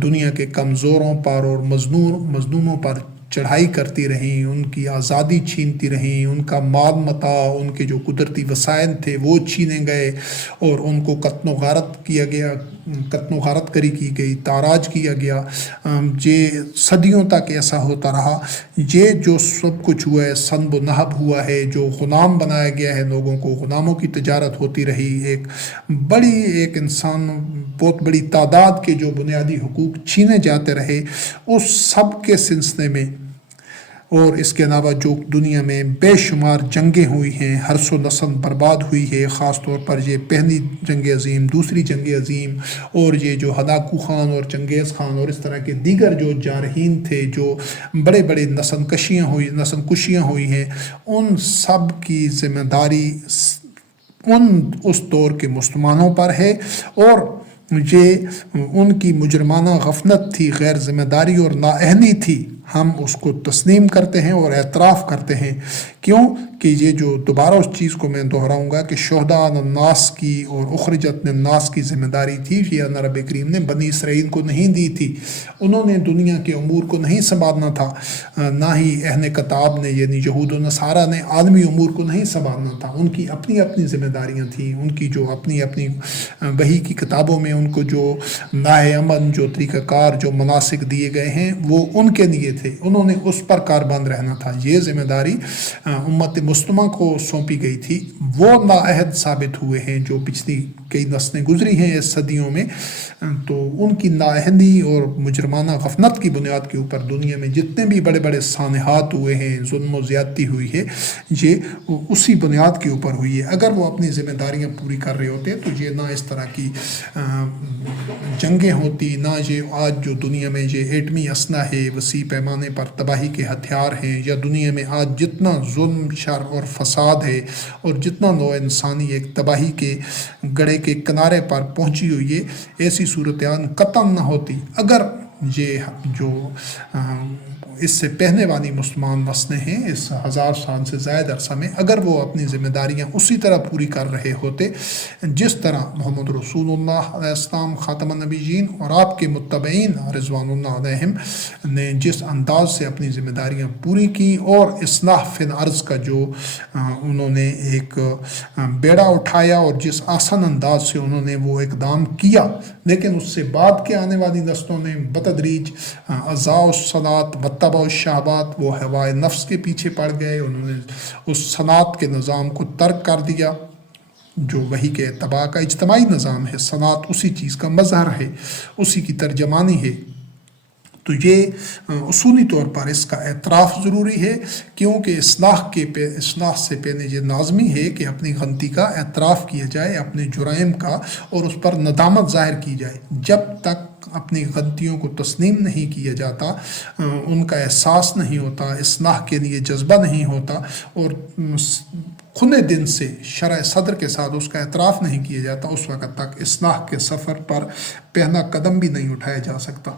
دنیا کے کمزوروں پر اور مظلوموں پر چڑھائی کرتی رہیں، ان کی آزادی چھینتی رہیں، ان کا مال متاع، ان کے جو قدرتی وسائل تھے وہ چھینے گئے اور ان کو قتل و غارت کیا گیا، قتل و غارت کری کی گئی، تاراج کیا گیا۔ یہ صدیوں تک ایسا ہوتا رہا۔ یہ جو سب کچھ ہوا ہے، سنب و نہب ہوا ہے، جو غلام بنایا گیا ہے لوگوں کو، غلاموں کی تجارت ہوتی رہی، ایک انسان، بہت بڑی تعداد کے جو بنیادی حقوق چھینے جاتے رہے، اس سب کے سلسلے میں اور اس کے علاوہ جو دنیا میں بے شمار جنگیں ہوئی ہیں، ہرس و نسل برباد ہوئی ہے، خاص طور پر یہ پہلی جنگ عظیم، دوسری جنگ عظیم اور یہ جو ہلاکو خان اور چنگیز خان اور اس طرح کے دیگر جو جارحین تھے، جو بڑے بڑے نسل کشیاں ہوئی ہیں، ان سب کی ذمہ داری اس دور کے مسلمانوں پر ہے اور یہ ان کی مجرمانہ غفلت تھی، غیر ذمہ داری اور نااہلی تھی۔ ہم اس کو تسلیم کرتے ہیں اور اعتراف کرتے ہیں۔ کیوں کہ یہ جو دوبارہ اس چیز کو میں دہراؤں گا کہ شہداء الناس کی اور اخرجت للناس کی ذمہ داری تھی، یہ اللہ رب کریم نے بنی اسرائیل کو نہیں دی تھی۔ انہوں نے دنیا کے امور کو نہیں سنبھالنا تھا، نہ ہی اہل کتاب نے، یعنی یہود و نصارہ نے عالمی امور کو نہیں سنبھالنا تھا۔ ان کی اپنی اپنی ذمہ داریاں تھیں، ان کی جو اپنی وحی کی کتابوں میں ان کو جو نائے امن، جو طریقہ کار، جو مناسک دیے گئے ہیں، وہ ان کے لیے تھے، انہوں نے اس پر کاربند رہنا تھا۔ یہ ذمہ داری امت مسلمہ کو سونپی گئی تھی۔ وہ نااہل ثابت ہوئے ہیں جو پچھلی کئی نسلیں گزری ہیں اس صدیوں میں، تو ان کی نااہلی اور مجرمانہ غفلت کی بنیاد کے اوپر دنیا میں جتنے بھی بڑے بڑے سانحات ہوئے ہیں، ظلم و زیادتی ہوئی ہے، یہ اسی بنیاد کے اوپر ہوئی ہے۔ اگر وہ اپنی ذمہ داریاں پوری کر رہے ہوتے تو یہ نہ اس طرح کی جنگیں ہوتی، نہ یہ آج جو دنیا میں یہ ایٹمی اسلحہ ہے، وسیع پیمانے پر تباہی کے ہتھیار ہیں، یا دنیا میں آج جتنا ظلم، شر اور فساد ہے اور جتنا نوع انسانی ایک تباہی کے گڑھے کے کنارے پر پہنچی ہوئی ہے، ایسی صورتحال قطعاً نہ ہوتی اگر یہ جو اس سے پہلے والی مسلمان نسلیں ہیں اس 1000 سال سے زائد عرصہ میں، اگر وہ اپنی ذمہ داریاں اسی طرح پوری کر رہے ہوتے جس طرح محمد رسول اللہ علیہ السلام خاتم النبیین اور آپ کے متبعین رضوان اللہ علیہم نے جس انداز سے اپنی ذمہ داریاں پوری کی اور اصلاح فی الارض کا جو انہوں نے ایک بیڑا اٹھایا اور جس آسان انداز سے انہوں نے وہ اقدام کیا، لیکن اس سے بعد کے آنے والی نسلوں نے بتدریج اضاء الصلاۃ واتبعوا الشہوات، وہ ہوائے نفس کے پیچھے پڑ گئے، انہوں نے اس صلاۃ کے نظام کو ترک کر دیا جو وحی کے اتباع کا اجتماعی نظام ہے۔ صلاۃ اسی چیز کا مظہر ہے، اسی کی ترجمانی ہے۔ تو یہ اصولی طور پر اس کا اعتراف ضروری ہے، کیونکہ اصلاح سے پہلے یہ لازمی ہے کہ اپنی غلطی کا اعتراف کیا جائے، اپنے جرائم کا، اور اس پر ندامت ظاہر کی جائے۔ جب تک اپنی غلطیوں کو تسلیم نہیں کیا جاتا، ان کا احساس نہیں ہوتا، اصلاح کے لیے جذبہ نہیں ہوتا، اور کھلے دل سے شرح صدر کے ساتھ اس کا اعتراف نہیں کیا جاتا، اس وقت تک اصلاح کے سفر پر پہلا قدم بھی نہیں اٹھایا جا سکتا۔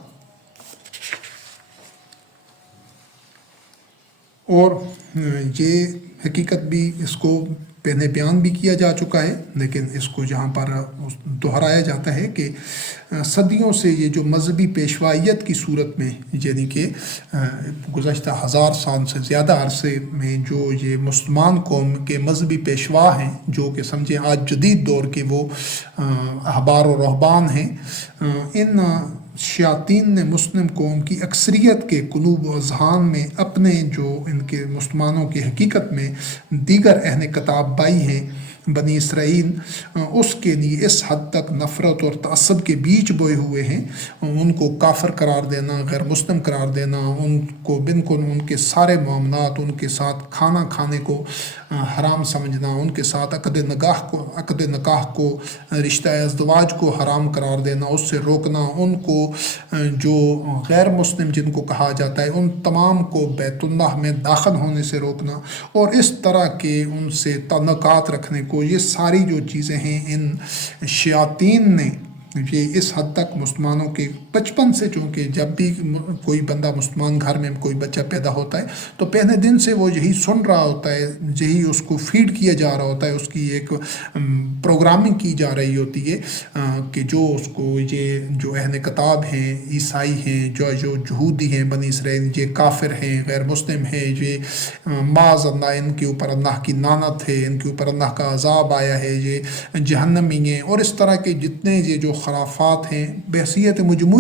اور یہ حقیقت بھی اس کو پہلے بیان بھی کیا جا چکا ہے، لیکن اس کو جہاں پر دہرایا جاتا ہے کہ صدیوں سے یہ جو مذہبی پیشوائیت کی صورت میں، یعنی کہ گزشتہ 1000 سال سے زیادہ عرصے میں جو یہ مسلمان قوم کے مذہبی پیشوا ہیں، جو کہ سمجھیں آج جدید دور کے وہ احبار و رہبان ہیں، ان شیاطین نے مسلم قوم کی اکثریت کے قلوب و اذہان میں اپنے جو ان کے مسلمانوں کی حقیقت میں دیگر اہل کتاب بھائی ہیں بنی اسرائیل، اس کے لیے اس حد تک نفرت اور تعصب کے بیج بوئے ہوئے ہیں، ان کو کافر قرار دینا، غیر مسلم قرار دینا، ان کو بالکل ان کے سارے معاملات، ان کے ساتھ کھانا کھانے کو حرام سمجھنا، ان کے ساتھ عقد نکاح کو رشتہ ازدواج کو حرام قرار دینا، اس سے روکنا، ان کو جو غیر مسلم جن کو کہا جاتا ہے ان تمام کو بیت اللہ میں داخل ہونے سے روکنا، اور اس طرح کے ان سے تعلقات رکھنے کو، یہ ساری جو چیزیں ہیں ان شیاطین نے یہ اس حد تک مسلمانوں کے بچپن سے، چونکہ جب بھی کوئی بندہ مسلمان گھر میں کوئی بچہ پیدا ہوتا ہے تو پہلے دن سے وہ یہی سن رہا ہوتا ہے، یہی اس کو فیڈ کیا جا رہا ہوتا ہے، اس کی ایک پروگرامنگ کی جا رہی ہوتی ہے کہ جو اس کو یہ جو اہل کتاب ہیں، عیسائی ہیں، جو یہودی ہیں بنی اسرائیل، یہ کافر ہیں، غیر مسلم ہیں، یہ معاذ اللہ ان کے اوپر اللہ کی لعنت ہے، ان کے اوپر اللہ کا عذاب آیا ہے، یہ جہنمی ہیں، اور اس طرح کے جتنے یہ جو خرافات ہیں بحیثیت مجموعی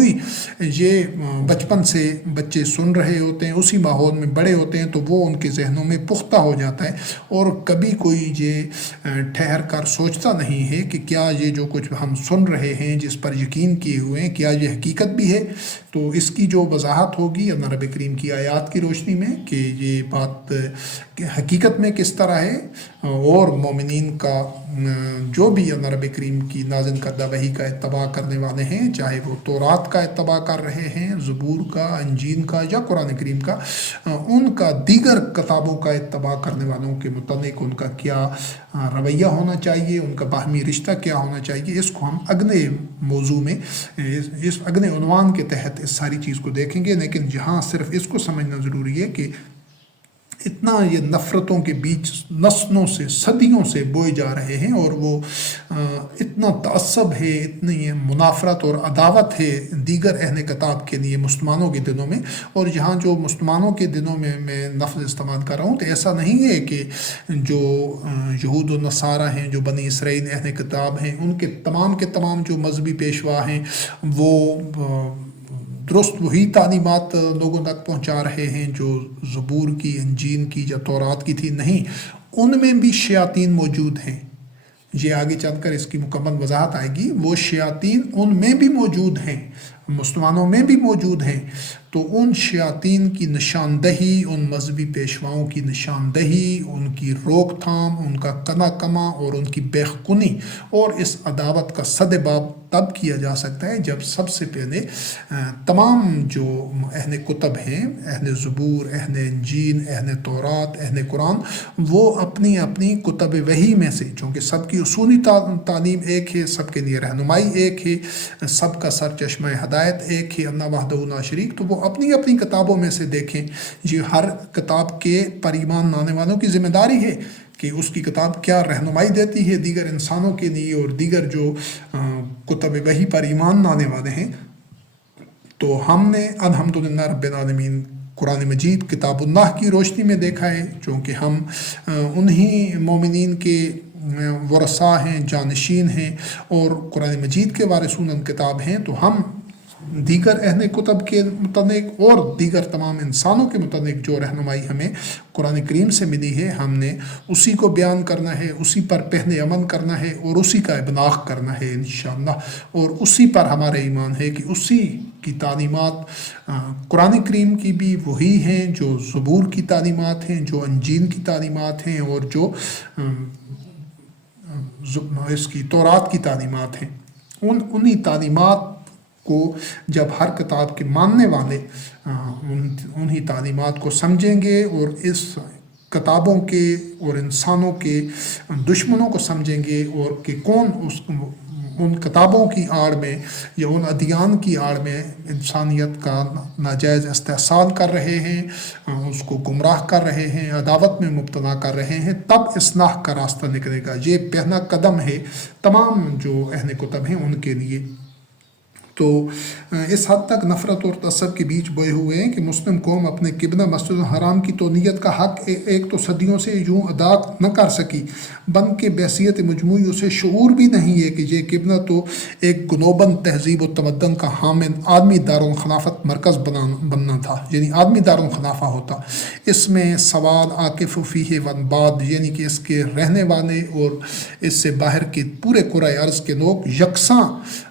یہ بچپن سے بچے سن رہے ہوتے ہیں، اسی ماحول میں بڑے ہوتے ہیں، تو وہ ان کے ذہنوں میں پختہ ہو جاتا ہے، اور کبھی کوئی یہ ٹھہر کر سوچتا نہیں ہے کہ کیا یہ جو کچھ ہم سن رہے ہیں، جس پر یقین کیے ہوئے ہیں، کیا یہ حقیقت بھی ہے۔ تو اس کی جو وضاحت ہوگی اللہ رب کریم کی آیات کی روشنی میں کہ یہ بات حقیقت میں کس طرح ہے، اور مومنین کا جو بھی اللہ رب کریم کی نازل کردہ وحی کا اتباع کرنے والے ہیں، چاہے وہ تورات کا اتباع کر رہے ہیں، زبور کا، انجیل کا یا قرآن کریم کا، ان کا دیگر کتابوں کا اتباع کرنے والوں کے متعلق ان کا کیا رویہ ہونا چاہیے، ان کا باہمی رشتہ کیا ہونا چاہیے، اس کو ہم اگلے موضوع میں، اس اگلے عنوان کے تحت اس ساری چیز کو دیکھیں گے۔ لیکن یہاں صرف اس کو سمجھنا ضروری ہے کہ اتنا یہ نفرتوں کے بیچ نسلوں سے، صدیوں سے بوئے جا رہے ہیں، اور وہ اتنا تعصب ہے، اتنی منافرت اور عداوت ہے دیگر اہل کتاب کے لیے مسلمانوں کے دلوں میں۔ اور یہاں جو مسلمانوں کے دلوں میں میں لفظ استعمال کر رہا ہوں تو ایسا نہیں ہے کہ جو یہود و نصارہ ہیں، جو بنی اسرائیل اہل کتاب ہیں، ان کے تمام جو مذہبی پیشوا ہیں وہ درست وہی تعلیمات لوگوں تک پہنچا رہے ہیں جو زبور کی، انجیل کی یا تورات کی تھی، نہیں، ان میں بھی شیاطین موجود ہیں۔ یہ آگے چل کر اس کی مکمل وضاحت آئے گی، وہ شیاطین ان میں بھی موجود ہیں، مسلمانوں میں بھی موجود ہیں۔ تو ان شیاطین کی نشاندہی، ان مذہبی پیشواؤں کی نشاندہی، ان کی روک تھام، ان کا کنا کما اور ان کی بیخونی اور اس عداوت کا سدباب تب کیا جا سکتا ہے جب سب سے پہلے تمام جو اہل کتب ہیں، اہل زبور، اہل انجیل، اہل تورات، اہل قرآن، وہ اپنی اپنی کتب وحی میں سے، چونکہ سب کی اصولی تعلیم ایک ہے، سب کے لیے رہنمائی ایک ہے، سب کا سر چشمہ ہدایت ایک ہی اللہ وحدہ لا شریک، تو وہ اپنی اپنی کتابوں میں سے دیکھیں. یہ ہر کتاب کے پر ایمان لانے والوں کی ذمہ داری ہے کہ اس کی کتاب کیا رہنمائی دیتی ہے دیگر انسانوں کے لیے اور دیگر جو کتب وحی پر ایمان لانے والے ہیں. تو ہم نے الحمدللہ رب العالمین قرآن مجید کتاب اللہ کی روشنی میں دیکھا ہے، چونکہ ہم انہی مومنین کے ورثاء ہیں، جانشین ہیں اور قرآن مجید کے وارثون کتاب ہیں. تو ہم دیگر اہل کتب کے متعلق اور دیگر تمام انسانوں کے متعلق جو رہنمائی ہمیں قرآن کریم سے ملی ہے، ہم نے اسی کو بیان کرنا ہے، اسی پر پہنے عمل کرنا ہے اور اسی کا ابلاغ کرنا ہے انشاءاللہ. اور اسی پر ہمارا ایمان ہے کہ اسی کی تعلیمات قرآن کریم کی بھی وہی ہیں جو زبور کی تعلیمات ہیں، جو انجیل کی تعلیمات ہیں اور جو اس کی تورات کی تعلیمات ہیں. انہی تعلیمات کو جب ہر کتاب کے ماننے والے انہی تعلیمات کو سمجھیں گے اور اس کتابوں کے اور انسانوں کے دشمنوں کو سمجھیں گے اور کہ کون ان کتابوں کی آڑ میں یا ان ادیان کی آڑ میں انسانیت کا ناجائز استحصال کر رہے ہیں، اس کو گمراہ کر رہے ہیں، عداوت میں مبتلا کر رہے ہیں، تب اصلاح کا راستہ نکلے گا. یہ پہلا قدم ہے تمام جو اہل کتب ہیں ان کے لیے. تو اس حد تک نفرت اور تعصب کے بیچ بوئے ہوئے ہیں کہ مسلم قوم اپنے قبلہ مسجد الحرام کی تولیت کا حق ایک تو صدیوں سے یوں ادا نہ کر سکی، بلکہ بحیثیت مجموعی اسے شعور بھی نہیں ہے کہ یہ قبلہ تو ایک گلوبل تہذیب و تمدن کا حامل عالمی دارالخلافت مرکز بننا تھا، یعنی عالمی دارالخلافہ ہوتا. اس میں سواد عاقف فیہ ونباد، یعنی کہ اس کے رہنے والے اور اس سے باہر کے پورے کرۂ ارض کے لوگ یکساں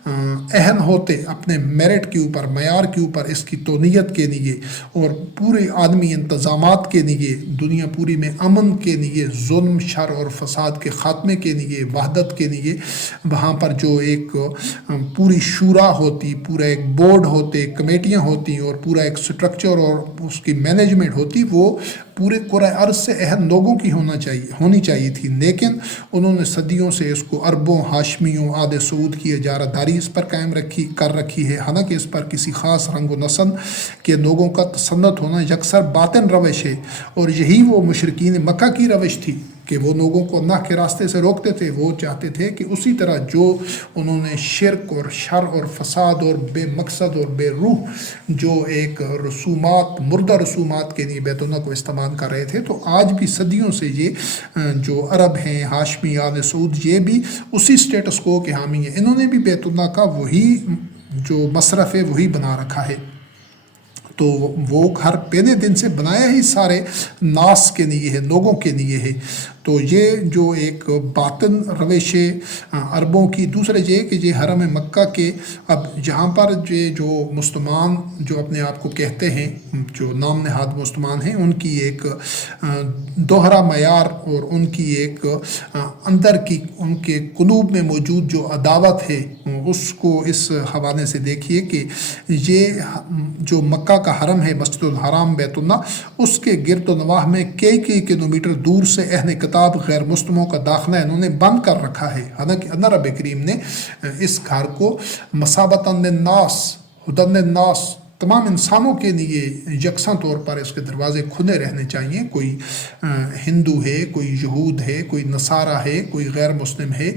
اہل ہوتے اپنے میرٹ کے اوپر، معیار کے اوپر، اس کی تولیت کے لیے اور پورے عالمی انتظامات کے لیے، دنیا پوری میں امن کے لیے، ظلم، شر اور فساد کے خاتمے کے لیے، وحدت کے لیے. وہاں پر جو ایک پوری شورا ہوتی، پورا ایک بورڈ ہوتے، کمیٹیاں ہوتی اور پورا ایک سٹرکچر اور اس کی مینجمنٹ ہوتی، وہ پورے کرۂ ارض سے اہل لوگوں کی ہونی چاہیے تھی. لیکن انہوں نے صدیوں سے اس کو عربوں، ہاشمیوں، آل سعود کی اجارہ داری اس پر قائم کر رکھی ہے. حالانکہ اس پر کسی خاص رنگ و نسل کے لوگوں کا تسلط ہونا یکسر باطن روش ہے، اور یہی وہ مشرکین مکہ کی روش تھی کہ وہ لوگوں کو اللہ کے راستے سے روکتے تھے. وہ چاہتے تھے کہ اسی طرح جو انہوں نے شرک اور شر اور فساد اور بے مقصد اور بے روح جو ایک رسومات، مردہ رسومات کے لیے بیت اللہ کو استعمال کر رہے تھے، تو آج بھی صدیوں سے یہ جو عرب ہیں، ہاشمی، آل سعود، یہ بھی اسی سٹیٹس کو کے حامی ہیں. انہوں نے بھی بیت اللہ کا وہی جو مصرف ہے وہی بنا رکھا ہے. تو وہ گھر پہلے دن سے بنایا ہی سارے ناس کے لیے ہے، لوگوں کے لیے ہے. تو یہ جو ایک باطن روش عربوں کی. دوسرے یہ کہ یہ حرم مکہ کے اب جہاں پر یہ جو مسلمان جو اپنے آپ کو کہتے ہیں، جو نام نہاد مسلمان ہیں، ان کی ایک دوہرا معیار اور ان کی ایک اندر کی ان کے قلوب میں موجود جو عداوت ہے، اس کو اس حوالے سے دیکھیے کہ یہ جو مکہ کا حرم ہے، مسجد الحرام بیت اللہ، اس کے گرد و نواح میں کئی کلومیٹر دور سے اہل کتاب غیر مسلموں کا داخلہ انہوں نے بند کر رکھا ہے. حالانکہ اللہ رب کریم نے اس گھر کو مثابۃ للناس، ہدی للناس، تمام انسانوں کے لیے یکساں طور پر اس کے دروازے کھلے رہنے چاہیے. کوئی ہندو ہے، کوئی یہود ہے، کوئی نصارہ ہے، کوئی غیر مسلم ہے،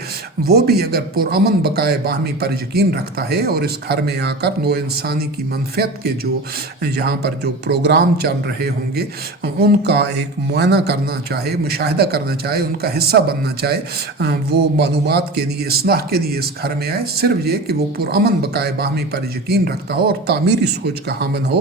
وہ بھی اگر پرامن بقائے باہمی پر یقین رکھتا ہے اور اس گھر میں آ کر نوع انسانی کی منفعت کے جو یہاں پر جو پروگرام چل رہے ہوں گے ان کا ایک معائنہ کرنا چاہے، مشاہدہ کرنا چاہے، ان کا حصہ بننا چاہے، وہ معلومات کے لیے، اصلاح کے لیے اس گھر میں آئے. صرف یہ کہ وہ پرامن بقائے باہمی پر یقین رکھتا ہو اور تعمیری سوچ کا حامل ہو،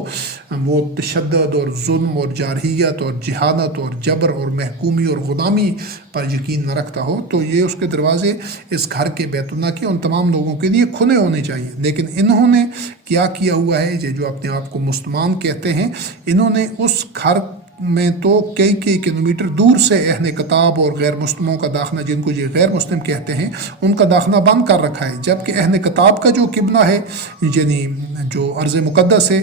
وہ تشدد اور ظلم اور جارحیت اور جہالت اور جبر اور محکومی اور غلامی پر یقین نہ رکھتا ہو. تو یہ اس کے دروازے اس گھر کے بیت اللہ کے ان تمام لوگوں کے لیے کھلے ہونے چاہیے. لیکن انہوں نے کیا ہوا ہے، یہ جو اپنے آپ کو مسلمان کہتے ہیں، انہوں نے اس گھر میں تو کئی کلومیٹر دور سے اہل کتاب اور غیر مسلموں کا داخلہ، جن کو یہ غیر مسلم کہتے ہیں، ان کا داخلہ بند کر رکھا ہے. جبکہ اہل کتاب کا جو قبلہ ہے، یعنی جو ارض مقدس ہے،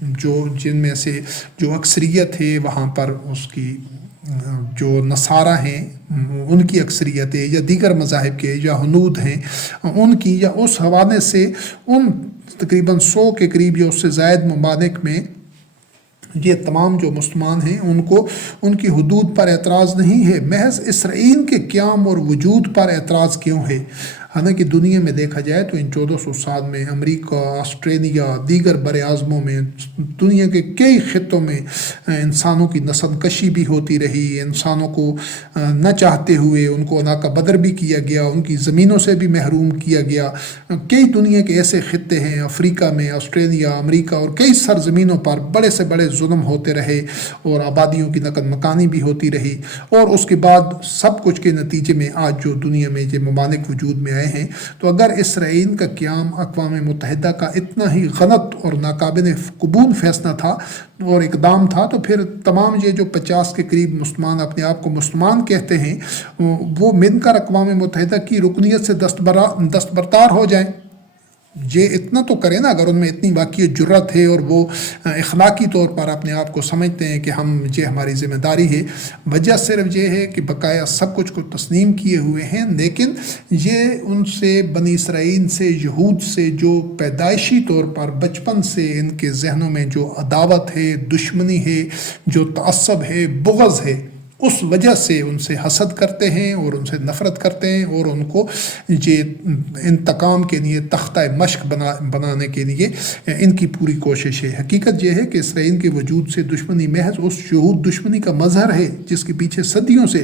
جن میں سے جو اکثریت ہے وہاں پر اس کی جو نصارہ ہیں ان کی اکثریت ہے، یا دیگر مذاہب کے یا ہنود ہیں ان کی، یا اس حوالے سے ان تقریباً 100 کے قریب یا اس سے زائد ممالک میں یہ تمام جو مسلمان ہیں ان کو ان کی حدود پر اعتراض نہیں ہے، محض اسرائیل کے قیام اور وجود پر اعتراض کیوں ہے؟ حالانکہ دنیا میں دیکھا جائے تو ان 1400 سال میں امریکہ، آسٹریلیا، دیگر بر اعظموں میں، دنیا کے کئی خطوں میں انسانوں کی نسل کشی بھی ہوتی رہی، انسانوں کو نہ چاہتے ہوئے ان کو علاقہ بدر بھی کیا گیا، ان کی زمینوں سے بھی محروم کیا گیا۔ کئی دنیا کے ایسے خطے ہیں، افریقہ میں، آسٹریلیا، امریکہ اور کئی سرزمینوں پر بڑے سے بڑے ظلم ہوتے رہے اور آبادیوں کی نقل مکانی بھی ہوتی رہی، اور اس کے بعد سب کچھ کے نتیجے میں آج جو دنیا میں جو ممالک وجود میں آئے ہیں۔ تو اگر اسرائیل کا قیام اقوام متحدہ کا اتنا ہی غلط اور ناقابل قبول فیصلہ تھا اور اقدام تھا، تو پھر تمام یہ جو 50 کے قریب مسلمان اپنے آپ کو مسلمان کہتے ہیں وہ مل کر اقوام متحدہ کی رکنیت سے دستبردار ہو جائیں۔ یہ اتنا تو کریں نا، اگر ان میں اتنی واقعی جرت ہے اور وہ اخلاقی طور پر اپنے آپ کو سمجھتے ہیں کہ یہ ہماری ذمہ داری ہے۔ وجہ صرف یہ ہے کہ بقایا سب کچھ کو تسلیم کیے ہوئے ہیں، لیکن یہ ان سے بنی اسرائیل سے، یہود سے جو پیدائشی طور پر بچپن سے ان کے ذہنوں میں جو عداوت ہے، دشمنی ہے، جو تعصب ہے، بغض ہے، اس وجہ سے ان سے حسد کرتے ہیں اور ان سے نفرت کرتے ہیں، اور ان کو یہ انتقام کے لیے تختہ مشق بنانے کے لیے ان کی پوری کوشش ہے۔ حقیقت یہ ہے کہ اسرائیل کے وجود سے دشمنی محض اس یہود دشمنی کا مظہر ہے جس کے پیچھے صدیوں سے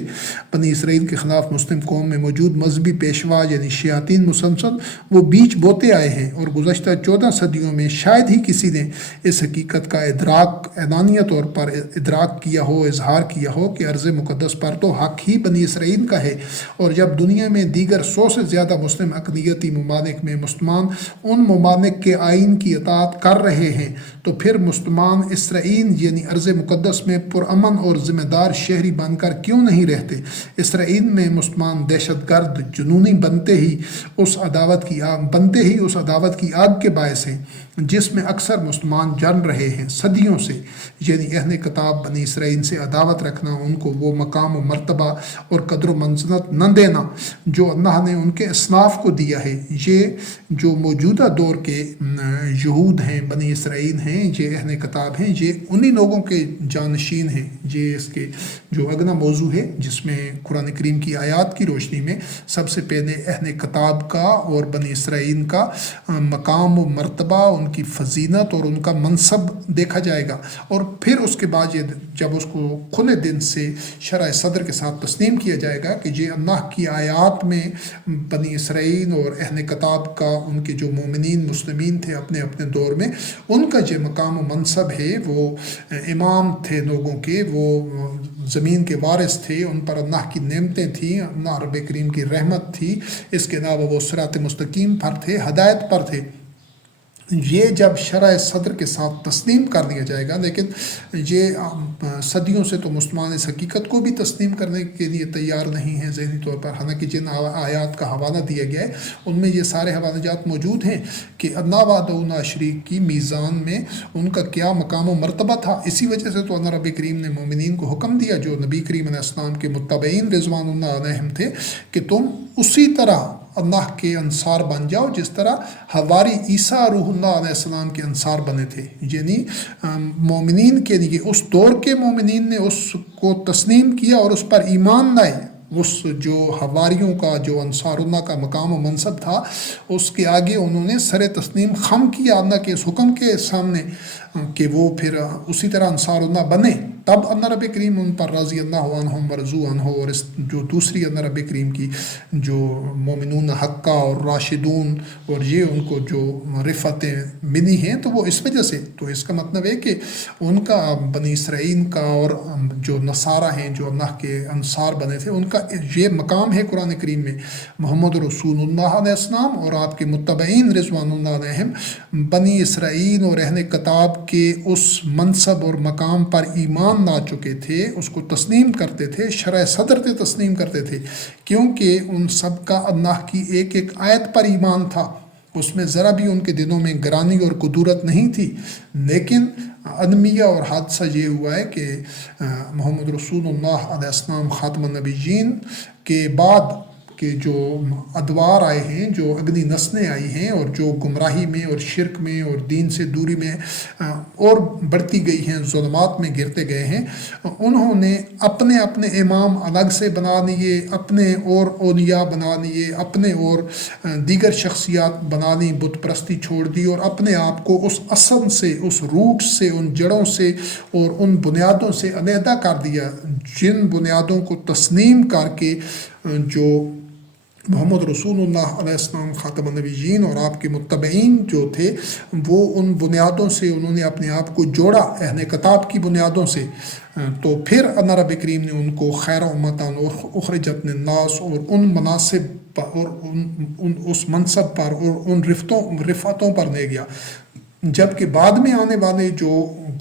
بنی اسرائیل کے خلاف مسلم قوم میں موجود مذہبی پیشوا یعنی شیاطین مسلسل وہ بیچ بوتے آئے ہیں، اور گزشتہ 14 صدیوں میں شاید ہی کسی نے اس حقیقت کا اعلانیہ طور پر ادراک کیا ہو، اظہار کیا ہو کہ ارض مقدس پر تو حق ہی بنی اسرائیل کا ہے۔ اور جب دنیا میں دیگر 100 سے زیادہ مسلم اقلیتی ممالک میں مسلمان ان ممالک کے آئین کی اطاعت کر رہے ہیں، تو پھر مسلمان اسرائیل یعنی ارض مقدس میں پرامن اور ذمہ دار شہری بن کر کیوں نہیں رہتے؟ اسرائیل میں مسلمان دہشت گرد جنونی بنتے ہی اس عداوت کی آگ کے باعث ہیں جس میں اکثر مسلمان جل رہے ہیں صدیوں سے۔ یعنی اہل کتاب بنی اسرائیل سے عداوت رکھنا، ان کو وہ مقام و مرتبہ اور قدر و منزلت نہ دینا جو اللہ نے ان کے اسلاف کو دیا ہے، یہ جو موجودہ دور کے یہود ہیں، بنی اسرائیل ہیں، یہ اہل کتاب ہیں، یہ انہی لوگوں کے جانشین ہیں۔ یہ اس کے جو اگلا موضوع ہے جس میں قرآن کریم کی آیات کی روشنی میں سب سے پہلے اہل کتاب کا اور بنی اسرائیل کا مقام و مرتبہ، ان کی فضیلت اور ان کا منصب دیکھا جائے گا، اور پھر اس کے بعد یہ جب اس کو کھلے دل سے شرح صدر کے ساتھ تسلیم کیا جائے گا کہ یہ اللہ کی آیات میں بنی اسرائیل اور اہل کتاب کا، ان کے جو مومنین مسلمین تھے اپنے اپنے دور میں، ان کا جو مقام و منصب ہے، وہ امام تھے لوگوں کے، وہ زمین کے وارث تھے، ان پر اللہ کی نعمتیں تھیں، اللہ رب کریم کی رحمت تھی، اس کے علاوہ وہ صراط مستقیم پر تھے، ہدایت پر تھے۔ یہ جب شرح صدر کے ساتھ تسلیم کر دیا جائے گا، لیکن یہ صدیوں سے تو مسلمان اس حقیقت کو بھی تسلیم کرنے کے لیے تیار نہیں ہیں ذہنی طور پر، حالانکہ جن آیات کا حوالہ دیا گیا ہے ان میں یہ سارے حوالہ جات موجود ہیں کہ اللہ وحدہ لا شریک کی میزان میں ان کا کیا مقام و مرتبہ تھا۔ اسی وجہ سے تو اللہ رب کریم نے مومنین کو حکم دیا جو نبی کریم علیہ السلام کے متبعین رضوان اللہ علیہم تھے کہ تم اسی طرح اللہ کے انصار بن جاؤ جس طرح حواری عیسیٰ روح اللہ علیہ السلام کے انصار بنے تھے۔ یعنی مومنین کے لیے اس دور کے مومنین نے اس کو تسلیم کیا اور اس پر ایمان لائے، اس جو حواریوں کا، جو انصار اللہ کا مقام و منصب تھا، اس کے آگے انہوں نے سر تسلیم خم کیا اللہ کے اس حکم کے سامنے کہ وہ پھر اسی طرح انصار اللہ بنے۔ تب اللہ رب کریم ان پر رضی اللہ عنہم ورضوا عنہ، اور اس جو دوسری اللہ رب کریم کی جو مومنون حقہ اور راشدون اور یہ ان کو جو رفتیں ملی ہیں تو وہ اس وجہ سے، تو اس کا مطلب ہے کہ ان کا بنی اسرائیل کا اور جو نصارہ ہیں جو اللہ کے انصار بنے تھے ان کا یہ مقام ہے قرآن کریم میں۔ محمد رسول اللہ علیہ السلام اور آپ کے متبعین رضوان اللہ علیہم بنی اسرائیل اور اہل کتاب کے اس منصب اور مقام پر ایمان لا چکے تھے، اس کو تسلیم کرتے تھے، شرح صدر سے تسلیم کرتے تھے، کیونکہ ان سب کا اللہ کی ایک ایک آیت پر ایمان تھا۔ اس میں ذرا بھی ان کے دلوں میں گرانی اور قدورت نہیں تھی، لیکن ادمیہ اور حادثہ یہ ہوا ہے کہ محمد رسول اللہ علیہ السلام خاتم النبیین کے بعد کہ جو ادوار آئے ہیں، جو اگلی نسلیں آئی ہیں اور جو گمراہی میں اور شرک میں اور دین سے دوری میں اور بڑھتی گئی ہیں، ظلمات میں گرتے گئے ہیں، انہوں نے اپنے اپنے امام الگ سے بنا لیے، اپنے اور اولیاء بنا لیے، اپنے اور دیگر شخصیات بنا لی، بت پرستی چھوڑ دی اور اپنے آپ کو اس اصل سے، اس روٹ سے، ان جڑوں سے اور ان بنیادوں سے علیحدہ کر دیا، جن بنیادوں کو تسلیم کر کے جو محمد رسول اللہ علیہ السلام خاتم النبیین اور آپ کے متبعین جو تھے، وہ ان بنیادوں سے انہوں نے اپنے آپ کو جوڑا، اہل کتاب کی بنیادوں سے۔ تو پھر اللہ رب کریم نے ان کو خیر امتان اخرجت للناس اور ان مناصب پر اور اس منصب پر اور ان رفتوں پر لے گیا، جبکہ بعد میں آنے والے جو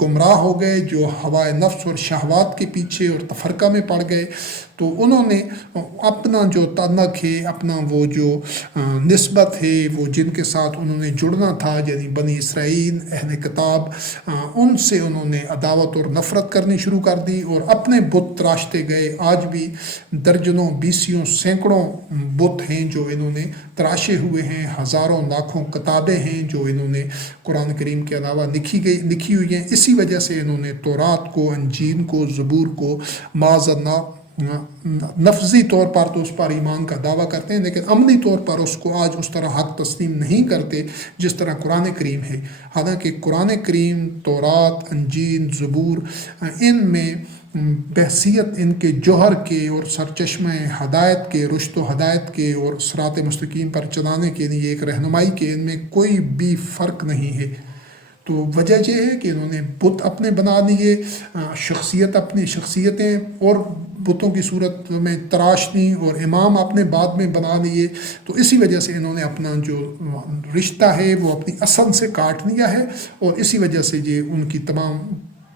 گمراہ ہو گئے، جو ہوائے نفس اور شہوات کے پیچھے اور تفرقہ میں پڑ گئے، تو انہوں نے اپنا جو تعلق ہے، اپنا وہ جو نسبت ہے، وہ جن کے ساتھ انہوں نے جڑنا تھا، یعنی بنی اسرائیل، اہل کتاب، ان سے انہوں نے عداوت اور نفرت کرنی شروع کر دی اور اپنے بت تراشتے گئے۔ آج بھی درجنوں، بیسیوں، سینکڑوں بت ہیں جو انہوں نے تراشے ہوئے ہیں، ہزاروں لاکھوں کتابیں ہیں جو انہوں نے قرآن کریم کے علاوہ لکھی ہوئی ہیں۔ اسی وجہ سے انہوں نے تورات کو، انجیل کو، زبور کو معاذ اللہ لفظی طور پر تو اس پر ایمان کا دعویٰ کرتے ہیں، لیکن عملی طور پر اس کو آج اس طرح حق تسلیم نہیں کرتے جس طرح قرآن کریم ہے۔ حالانکہ قرآن کریم، تورات، انجیل، زبور، ان میں بحثیت ان کے جوہر کے اور سرچشمہ ہدایت کے، رشد و ہدایت کے اور صراط مستقیم پر چلانے کے لیے ایک رہنمائی کے، ان میں کوئی بھی فرق نہیں ہے۔ تو وجہ یہ ہے کہ انہوں نے بت اپنے بنا لیے، اپنی شخصیتیں اور بتوں کی صورت میں تراش لی اور امام اپنے بعد میں بنا لیے، تو اسی وجہ سے انہوں نے اپنا جو رشتہ ہے وہ اپنی اصل سے کاٹ لیا ہے، اور اسی وجہ سے یہ ان کی تمام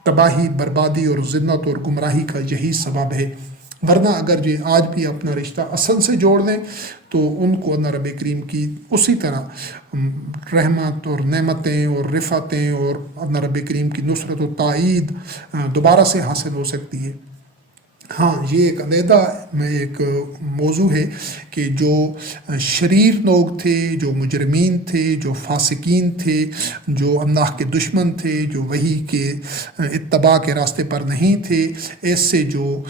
تباہی، بربادی اور ذلت اور گمراہی کا یہی سبب ہے۔ ورنہ اگر یہ آج بھی اپنا رشتہ اصل سے جوڑ لیں تو ان کو اللہ رب کریم کی اسی طرح رحمت اور نعمتیں اور رفعتیں اور اللہ رب کریم کی نصرت و تائید دوبارہ سے حاصل ہو سکتی ہے۔ ہاں، یہ ایک علیحدہ میں ایک موضوع ہے کہ جو شریر لوگ تھے، جو مجرمین تھے، جو فاسقین تھے، جو اللہ کے دشمن تھے، جو وحی کے اتباع کے راستے پر نہیں تھے، ایسے جو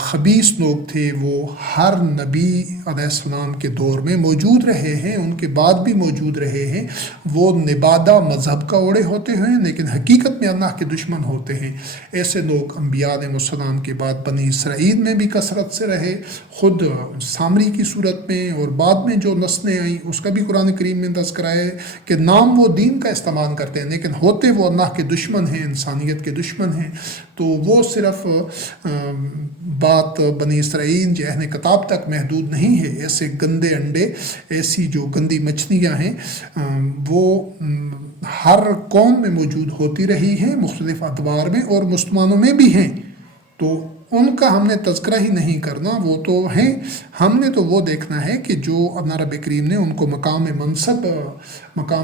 خبیث لوگ تھے، وہ ہر نبی علیہ السلام کے دور میں موجود رہے ہیں، ان کے بعد بھی موجود رہے ہیں۔ وہ نبادہ مذہب کا اوڑے ہوتے ہیں لیکن حقیقت میں اللہ کے دشمن ہوتے ہیں۔ ایسے لوگ انبیاء علیہ السلام کے بعد بنی اسرائیل میں بھی کثرت سے رہے، خود سامری کی صورت میں، اور بعد میں جو نسلیں آئیں اس کا بھی قرآن کریم میں تذکرہ ہے کہ نام وہ دین کا استعمال کرتے ہیں لیکن ہوتے وہ اللہ کے دشمن ہیں، انسانیت کے دشمن ہیں۔ تو وہ صرف بات بنی اسرائیل جو اہل کتاب تک محدود نہیں ہے، ایسے گندے انڈے، ایسی جو گندی مچھلیاں ہیں وہ ہر قوم میں موجود ہوتی رہی ہیں، مختلف ادوار میں، اور مسلمانوں میں بھی ہیں۔ تو ان کا ہم نے تذکرہ ہی نہیں کرنا، وہ تو ہیں، ہم نے تو وہ دیکھنا ہے کہ جو اللہ رب کریم نے ان کو مقام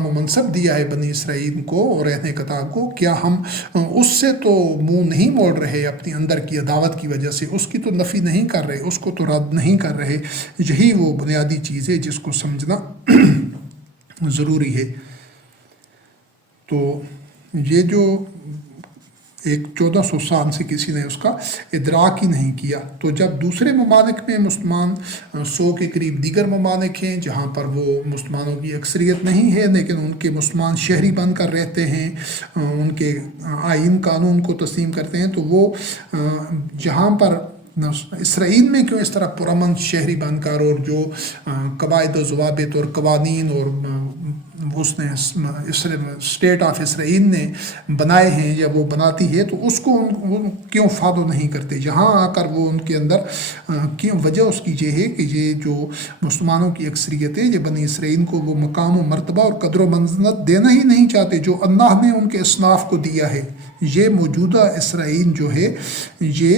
و منصب دیا ہے بنی اسرائیل کو اور اہل کتاب کو، کیا ہم اس سے تو منہ نہیں موڑ رہے اپنی اندر کی عداوت کی وجہ سے، اس کی تو نفی نہیں کر رہے، اس کو تو رد نہیں کر رہے۔ یہی وہ بنیادی چیز ہے جس کو سمجھنا ضروری ہے۔ تو یہ جو ایک 1400 سال سے کسی نے اس کا ادراک ہی نہیں کیا، تو جب دوسرے ممالک میں مسلمان 100 کے قریب دیگر ممالک ہیں جہاں پر وہ مسلمانوں کی اکثریت نہیں ہے لیکن ان کے مسلمان شہری بن کر رہتے ہیں، ان کے آئین قانون کو تسلیم کرتے ہیں، تو وہ جہاں پر اسرائیل میں کیوں اس طرح پرامن شہری بن کر اور جو قواعد و ضوابط اور قوانین اور اس نے اسٹیٹ آف اسرائیل نے بنائے ہیں یا وہ بناتی ہے، تو اس کو کیوں فالو نہیں کرتے؟ یہاں آ کر وہ ان کے اندر کیوں؟ وجہ اس کی یہ ہے کہ یہ جو مسلمانوں کی اکثریت ہے، یہ بنی اسرائیل کو وہ مقام و مرتبہ اور قدر و منزلت دینا ہی نہیں چاہتے جو اللہ نے ان کے اصناف کو دیا ہے۔ یہ موجودہ اسرائیل جو ہے، یہ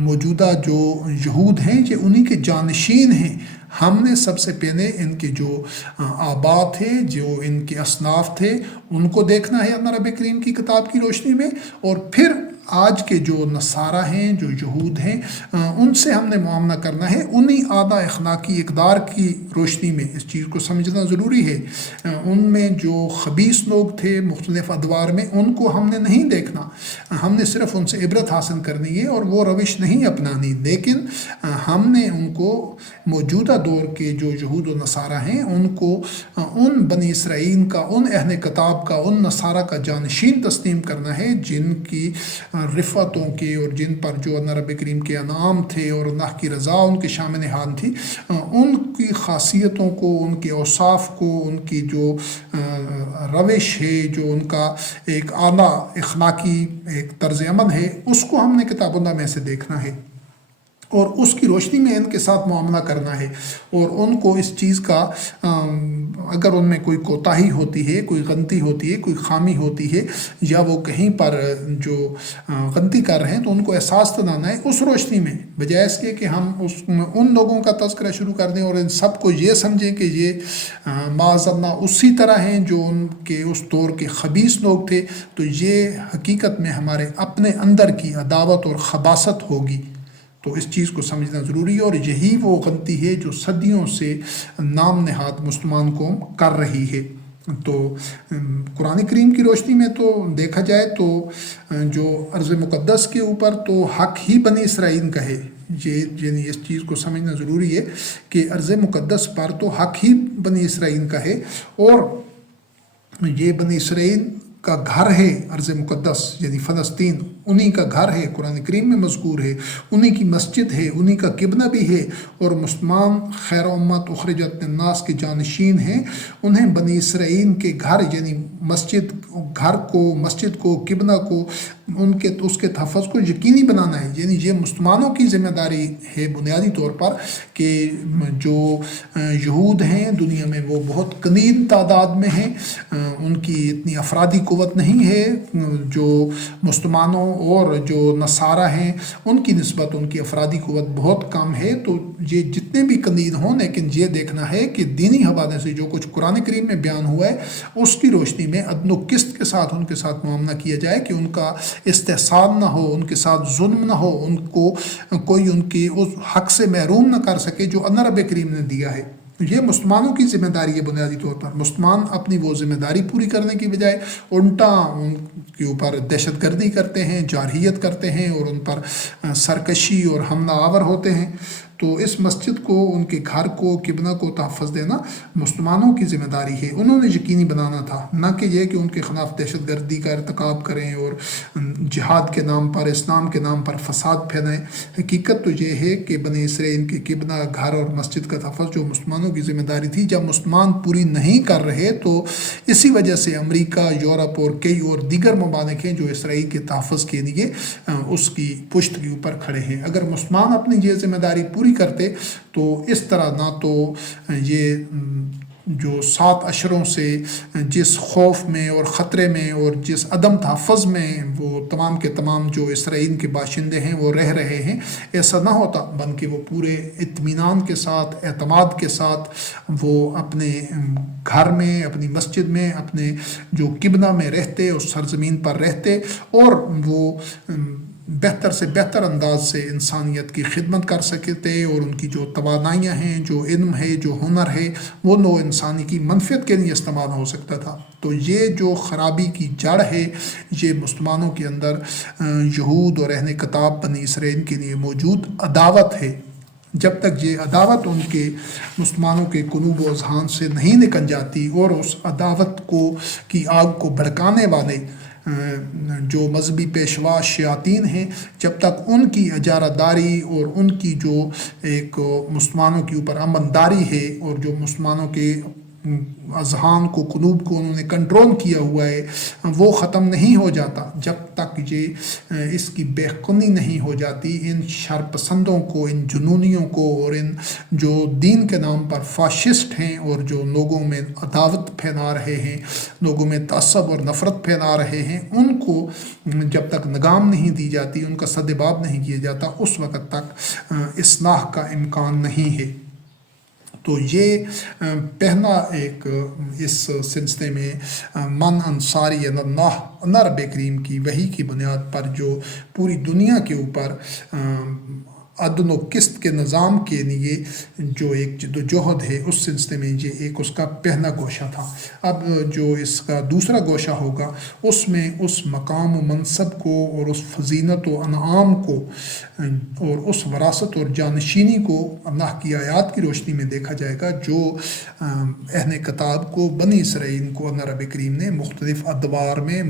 موجودہ جو یہود ہیں، یہ انہی کے جانشین ہیں۔ ہم نے سب سے پہلے ان کے جو آبا تھے، جو ان کے اصناف تھے، ان کو دیکھنا ہے اللہ رب کریم کی کتاب کی روشنی میں، اور پھر آج کے جو نصارہ ہیں، جو یہود ہیں، ان سے ہم نے معاملہ کرنا ہے انہی اعلیٰ اخلاقی اقدار کی روشنی میں۔ اس چیز کو سمجھنا ضروری ہے۔ ان میں جو خبیث لوگ تھے مختلف ادوار میں، ان کو ہم نے نہیں دیکھنا، ہم نے صرف ان سے عبرت حاصل کرنی ہے اور وہ روش نہیں اپنانی، لیکن ہم نے ان کو موجودہ دور کے جو یہود و نصارہ ہیں ان کو ان بنی اسرائیل کا، ان اہل کتاب کا، ان نصارہ کا جانشین تسلیم کرنا ہے جن کی رفتوں کے اور جن پر جو اللہ رب کریم کے انعام تھے اور اللہ کی رضا ان کے شامل حال تھی، ان کی خاصیتوں کو، ان کے اوصاف کو، ان کی جو روش ہے، جو ان کا ایک اعلیٰ اخلاقی ایک طرز عمل ہے، اس کو ہم نے کتاب اللہ میں سے دیکھنا ہے اور اس کی روشنی میں ان کے ساتھ معاملہ کرنا ہے، اور ان کو اس چیز کا اگر ان میں کوئی کوتاہی ہوتی ہے، کوئی غلطی ہوتی ہے، کوئی خامی ہوتی ہے، یا وہ کہیں پر جو غلطی کر رہے ہیں تو ان کو احساس دلانا ہے اس روشنی میں، بجائے اس کے کہ ہم ان لوگوں کا تذکرہ شروع کر دیں اور ان سب کو یہ سمجھیں کہ یہ معاذ اللہ اسی طرح ہیں جو ان کے اس دور کے خبیث لوگ تھے، تو یہ حقیقت میں ہمارے اپنے اندر کی عداوت اور خباثت ہوگی۔ تو اس چیز کو سمجھنا ضروری ہے، اور یہی وہ غلطی ہے جو صدیوں سے نام نہاد مسلمان قوم کر رہی ہے۔ تو قرآن کریم کی روشنی میں تو دیکھا جائے تو جو ارض مقدس کے اوپر تو حق ہی بنی اسرائیل کا ہے، یعنی اس چیز کو سمجھنا ضروری ہے کہ ارض مقدس پر تو حق ہی بنی اسرائیل کا ہے، اور یہ بنی اسرائیل کا گھر ہے ارض مقدس، یعنی فلسطین انہی کا گھر ہے، قرآن کریم میں مذکور ہے، انہی کی مسجد ہے، انہی کا قبلہ بھی ہے، اور مسلمان خیر امت اخرجت للناس کے جانشین ہیں، انہیں بنی اسرائیل کے گھر یعنی مسجد کو قبلہ کو اس کے تحفظ کو یقینی بنانا ہے، یعنی یہ مسلمانوں کی ذمہ داری ہے بنیادی طور پر، کہ جو یہود ہیں دنیا میں وہ بہت قلیل تعداد میں ہیں، ان کی اتنی افرادی قوت نہیں ہے، جو مسلمانوں اور جو نصارہ ہیں ان کی نسبت ان کی افرادی قوت بہت کم ہے، تو یہ جتنے بھی قلیل ہوں، لیکن یہ دیکھنا ہے کہ دینی حوالے سے جو کچھ قرآن کریم میں بیان ہوا ہے اس کی روشنی میں عدل و قسط کے ساتھ ان کے ساتھ معاملہ کیا جائے، کہ ان کا استحصال نہ ہو، ان کے ساتھ ظلم نہ ہو، ان کو کوئی ان کے اس حق سے محروم نہ کر سکے جو اللہ رب کریم نے دیا ہے۔ یہ مسلمانوں کی ذمہ داری ہے بنیادی طور پر۔ مسلمان اپنی وہ ذمہ داری پوری کرنے کی بجائے الٹا ان کے اوپر دہشت گردی کرتے ہیں، جارحیت کرتے ہیں، اور ان پر سرکشی اور حملہ آور ہوتے ہیں۔ تو اس مسجد کو، ان کے گھر کو، قبلہ کو تحفظ دینا مسلمانوں کی ذمہ داری ہے، انہوں نے یقینی بنانا تھا، نہ کہ یہ کہ ان کے خلاف دہشت گردی کا ارتکاب کریں اور جہاد کے نام پر، اسلام کے نام پر فساد پھیلائیں۔ حقیقت تو یہ ہے کہ بنی اسرائیل کے قبلہ، گھر اور مسجد کا تحفظ جو مسلمانوں کی ذمہ داری تھی، جب مسلمان پوری نہیں کر رہے تو اسی وجہ سے امریکہ، یورپ اور کئی اور دیگر ممالک ہیں جو اسرائیل کے تحفظ کے لیے اس کی پشت کے اوپر کھڑے ہیں۔ اگر مسلمان اپنی یہ ذمہ داری پوری کرتے تو اس طرح نہ تو یہ جو 7 اشروں سے جس خوف میں اور خطرے میں اور جس عدم تحفظ میں وہ تمام کے تمام جو اسرائیل کے باشندے ہیں وہ رہ رہے ہیں، ایسا نہ ہوتا، بلکہ وہ پورے اطمینان کے ساتھ، اعتماد کے ساتھ وہ اپنے گھر میں، اپنی مسجد میں، اپنے جو قبلہ میں رہتے، اس سرزمین پر رہتے، اور وہ بہتر سے بہتر انداز سے انسانیت کی خدمت کر سکتے، اور ان کی جو توانائیاں ہیں، جو علم ہے، جو ہنر ہے، وہ نوع انسانی کی منفعت کے لیے استعمال ہو سکتا تھا۔ تو یہ جو خرابی کی جڑ ہے، یہ مسلمانوں کے اندر یہود اور اہل کتاب بنی اسرائیل کے لیے موجود عداوت ہے۔ جب تک یہ عداوت ان کے مسلمانوں کے قلوب و اذہان سے نہیں نکل جاتی، اور اس عداوت کی آگ کو بھڑکانے والے جو مذہبی پیشوا شیاطین ہیں، جب تک ان کی اجارہ داری اور ان کی جو ایک مسلمانوں کے اوپر امنداری ہے، اور جو مسلمانوں کے اذہان کو، قلوب کو انہوں نے کنٹرول کیا ہوا ہے، وہ ختم نہیں ہو جاتا، جب تک یہ اس کی بے خونی نہیں ہو جاتی، ان شرپسندوں کو، ان جنونیوں کو، اور ان جو دین کے نام پر فاشسٹ ہیں اور جو لوگوں میں عداوت پھیلا رہے ہیں، لوگوں میں تعصب اور نفرت پھیلا رہے ہیں، ان کو جب تک لگام نہیں دی جاتی، ان کا سدباب نہیں کیا جاتا، اس وقت تک اصلاح کا امکان نہیں ہے۔ تو یہ پہلا ایک اس سلسلے میں من انصاری اللہ رب کریم کی وحی کی بنیاد پر جو پوری دنیا کے اوپر عدل و قسط کے نظام کے لیے جو ایک جد و جہد ہے، اس سلسلے میں یہ ایک اس کا پہلا گوشہ تھا۔ اب جو اس کا دوسرا گوشہ ہوگا، اس میں اس مقام و منصب کو اور اس فضیلت و انعام کو اور اس وراثت اور جانشینی کو اللہ کی آیات کی روشنی میں دیکھا جائے گا جو اہل کتاب کو، بنی اسرائیل کو اللہ رب کریم نے مختلف ادوار میں